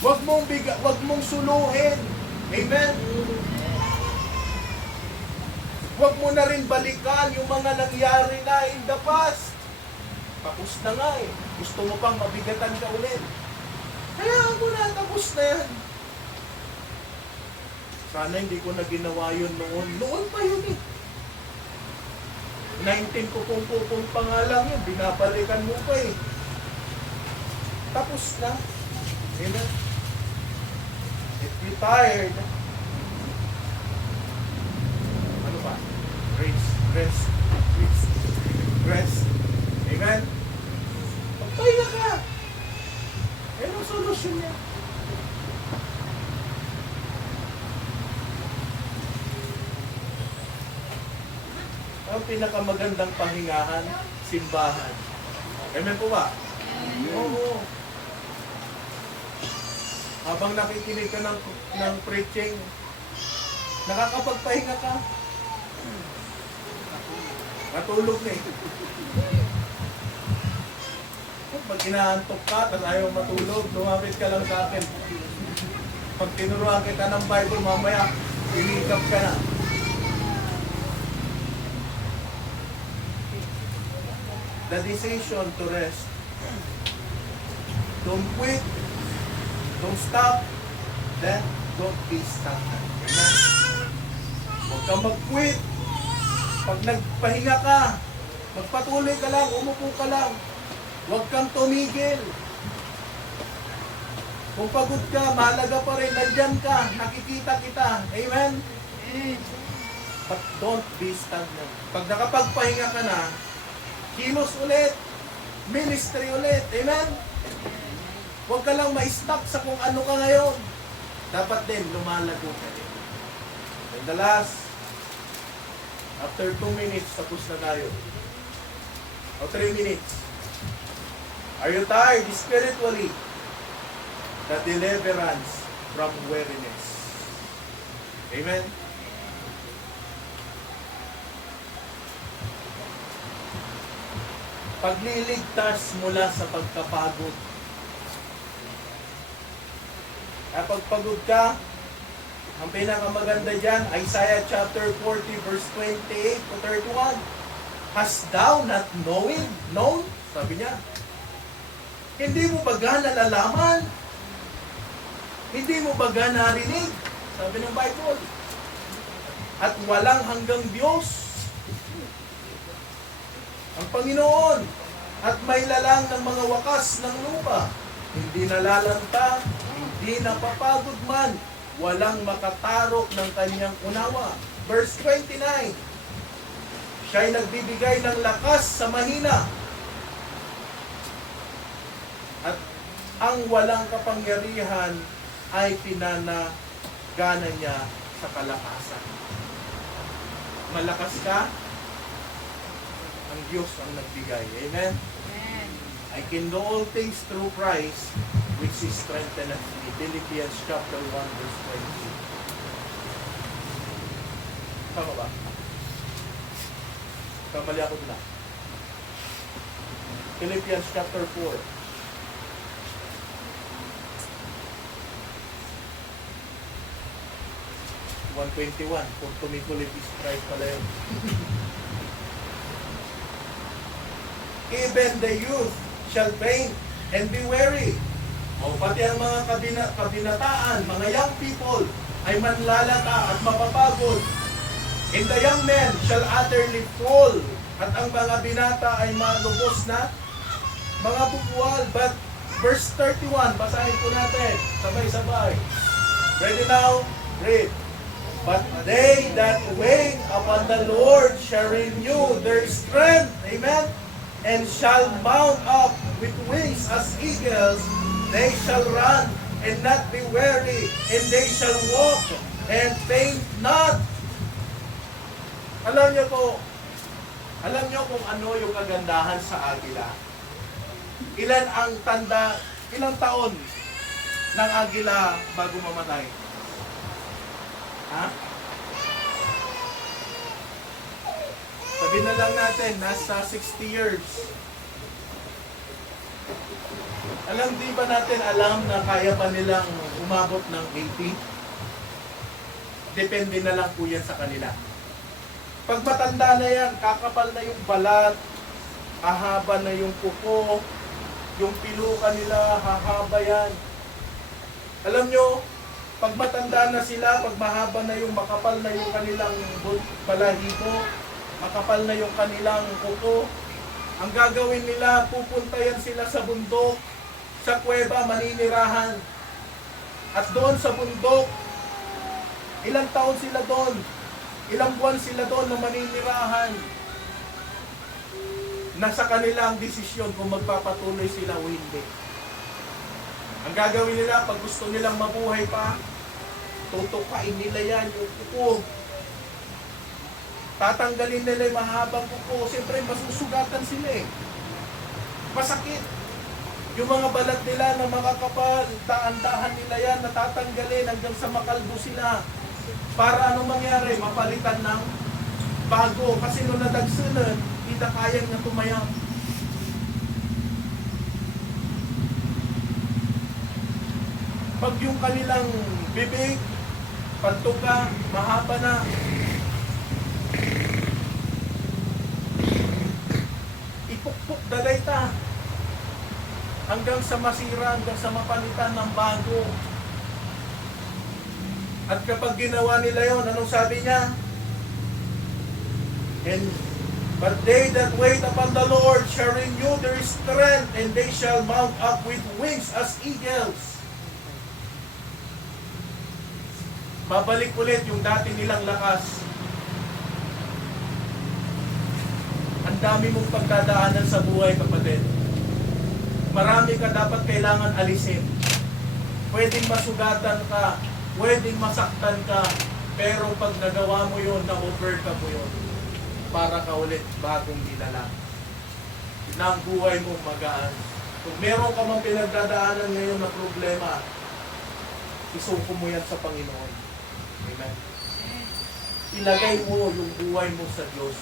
Huwag mong suluhin. Amen? Huwag mo na rin balikan yung mga nangyari na in the past. Tapos na nga eh. Gusto mo pang mabigatan ka ulit. Kaya mo na, tapos na yan. Sana hindi ko na ginawa yun noon. Noon pa yun eh. 19 ko kung pa nga lang yun. Binabalikan mo pa eh. Tapos na. Amen? If you're tired, ano ba? Rest. Amen? Magpahinga ka. Yan ang solusyon niya. Ang pinakamagandang pahingahan, simbahan. Amen po ba? Oo. Habang nakikinig ka ng preaching, nakakapagpahinga ka. Matulog na eh. Pag inaantok ka, tapos ayaw matulog, lumapit ka lang sa akin. Pag tinuruan kita ng Bible, mamaya, inikap ka na. The decision to rest. Don't quit Don't stop, then don't be stagnant. Amen? Huwag kang mag-quit. Pag nagpahinga ka, magpatuloy ka lang, umupo ka lang. Huwag kang tumigil. Kung pagod ka, mahalaga pa rin, nandyan ka, nakikita kita. Amen? But don't be stagnant. Pag nakapagpahinga ka na, kilos ulit, ministry ulit. Amen? Huwag ka lang ma-stuck sa kung ano ka ngayon. Dapat din, lumalago ka din. And the last, after 2 minutes, tapos na tayo. O 3 minutes. Are you tired spiritually? The deliverance from weariness. Amen? Pagliligtas mula sa pagkapagod. Kapag pagod ka, ang pinakamaganda dyan, Isaiah chapter 40 verse 28 to 31. Hast thou not known? Sabi niya. Hindi mo ba nalalaman? Hindi mo ba narinig? Sabi ng Bible. At walang hanggang Diyos ang Panginoon, at may lalang ng mga wakas ng lupa. Hindi nalalanta, hindi napapagod man, walang makatarok ng kanyang unawa. Verse 29, siya'y nagbibigay ng lakas sa mahina, at ang walang kapangyarihan ay pinanagana niya sa kalakasan. Malakas ka, ang Diyos ang nagbigay. Amen? Amen. I can do all things through Christ, which is strengtheneth me. Philippians chapter 1 verse 20. Tama ba? Kamali ako na. Philippians chapter 4. 1:21. Kung tumikulit is Christ pala yun. Even the youth shall faint and be weary. O pati ang mga kabinataan, mga young people, ay manlalata at mapapagod. And the young men shall utterly fall. At ang mga binata ay malubos na mga bukwal. But verse 31, basahin po natin. Sabay-sabay. Ready now? Read. But they that wait upon the Lord shall renew their strength. Amen? And shall mount up with wings as eagles. They shall run and not be weary, and they shall walk and faint not. Alam niyo kung ano yung kagandahan sa agila? Ilang taon ng agila bago mamatay? Ha? Sabi na lang natin, nasa 60 years. Di ba natin alam na kaya pa nilang umabot ng 80? Depende na lang po yan sa kanila. Pag matanda na yan, kakapal na yung balat, hahaba na yung kuko, yung piluka nila, hahaba yan. Alam nyo, pag matanda na sila, pag mahaba na yung makapal na yung kanilang balahibo, makapal na yung kanilang kuko, ang gagawin nila, pupunta yan sila sa bundok, sa kuweba, maninirahan. At doon sa bundok, ilang taon sila doon? Ilang buwan sila doon na maninirahan? Nasa kanilang desisyon kung magpapatuloy sila o hindi. Ang gagawin nila, pag gusto nilang mabuhay pa, tutukain nila yan, yung kuko. Tatanggalin nila yung mahabang kuko. Siyempre, masusugatan sila eh. Masakit. Yung mga balat nila na makakapal, daan-dahan nila yan, natatanggalin hanggang sa makalbo sila. Para anong mangyari? Mapalitan ng bago. Kasi nung nadagsunan, hindi na kayang na tumayang. Pag yung kanilang bibig, pantuka, mahaba na, ipukpuk dagay ta. hanggang sa masira, hanggang sa mapalitan ng bago. At kapag ginawa nila yon, anong sabi niya? But they that wait upon the Lord shall renew their strength, and they shall mount up with wings as eagles. Babalik ulit yung dati nilang lakas. Ang dami mong pagdadaanan sa buhay, kapatid. Marami ka dapat kailangan alisin. Pwedeng masugatan ka, pwedeng masaktan ka, pero pag nagawa mo yun, na-overcome mo yun, para ka ulit bagong dinala. Na ang buhay mo magaan. Kung meron ka mang pinagdadaanan ngayon na problema, isuko mo yan sa Panginoon. Amen. Ilagay mo yung buhay mo sa Diyos.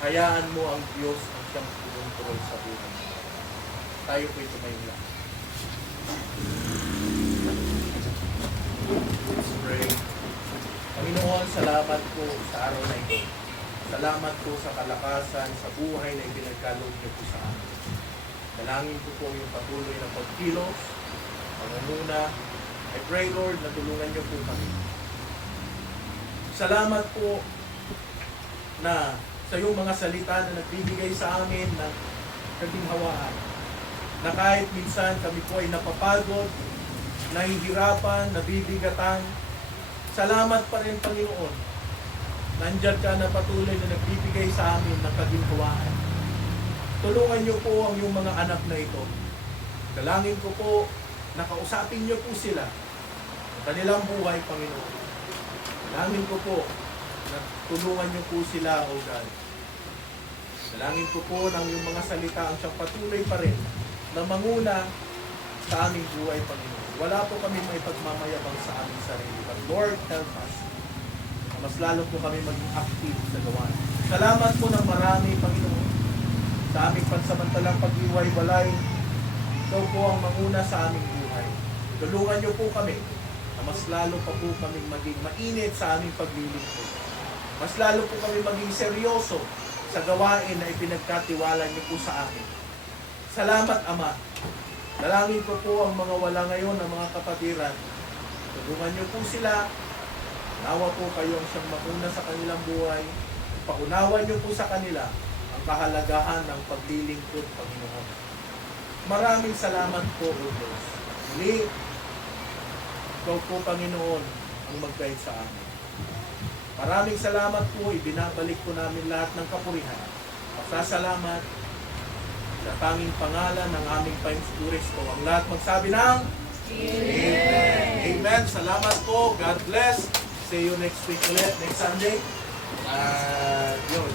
Hayaan mo ang Diyos ang siyang control sa buhay mo. Tayo po'y tumayo. Let's pray. Panginoon, salamat po sa araw na ito. Salamat po sa kalakasan, sa buhay na ibinagkaloob niyo po sa amin. Dalangin ko po yung patuloy na pagkilos, pangunguna. I pray, Lord, na tulungan niyo po kami. Salamat po na sa iyong mga salita na nagbibigay sa amin ng kaginhawaan. Na kahit minsan kami po ay napapagod, nahihirapan, nabibigatan, salamat pa rin, Panginoon. Nandyan ka na patuloy na nagbibigay sa amin ng kaginhawaan. Tulungan niyo po ang iyong mga anak na ito. Dalangin ko po, nakausapin niyo po sila sa kanilang buhay, Panginoon. Dalangin ko po, na tulungan niyo po sila, O God. Dalangin ko po ng iyong mga salita ang siyang patuloy pa rin na manguna sa aming buhay, Panginoon. Wala po kami may pagmamayabang sa aming sarili. But Lord, help us. Mas lalo po kami maging active sa gawain. Salamat po ng marami, Panginoon, sa aming pansamantalang pag-iway-walay. Ikaw po ang manguna sa aming buhay. Tulungan niyo po kami na mas lalo pa po kaming maging mainit sa aming paglilingkod. Mas lalo po kami maging seryoso sa gawain na ipinagkatiwala niyo po sa amin. Salamat, Ama. Dalangin ko po ang mga wala ngayon, ang mga kapatiran. Tulungan niyo po sila. Nawa po kayong siyang makuna sa kanilang buhay. Paunawan niyo po sa kanila ang kahalagahan ng paglilingkod, Panginoon. Maraming salamat po, O Diyos. Muli, ikaw po, Panginoon, ang mag-guide sa amin. Maraming salamat po. Ibinabalik po namin lahat ng kapurihan. Pasasalamat sa tanging pangalan ng aming Panginoon ko. Ang lahat magsabi ng Amen. Amen. Salamat po. God bless. See you next week ulit, next Sunday. Yun.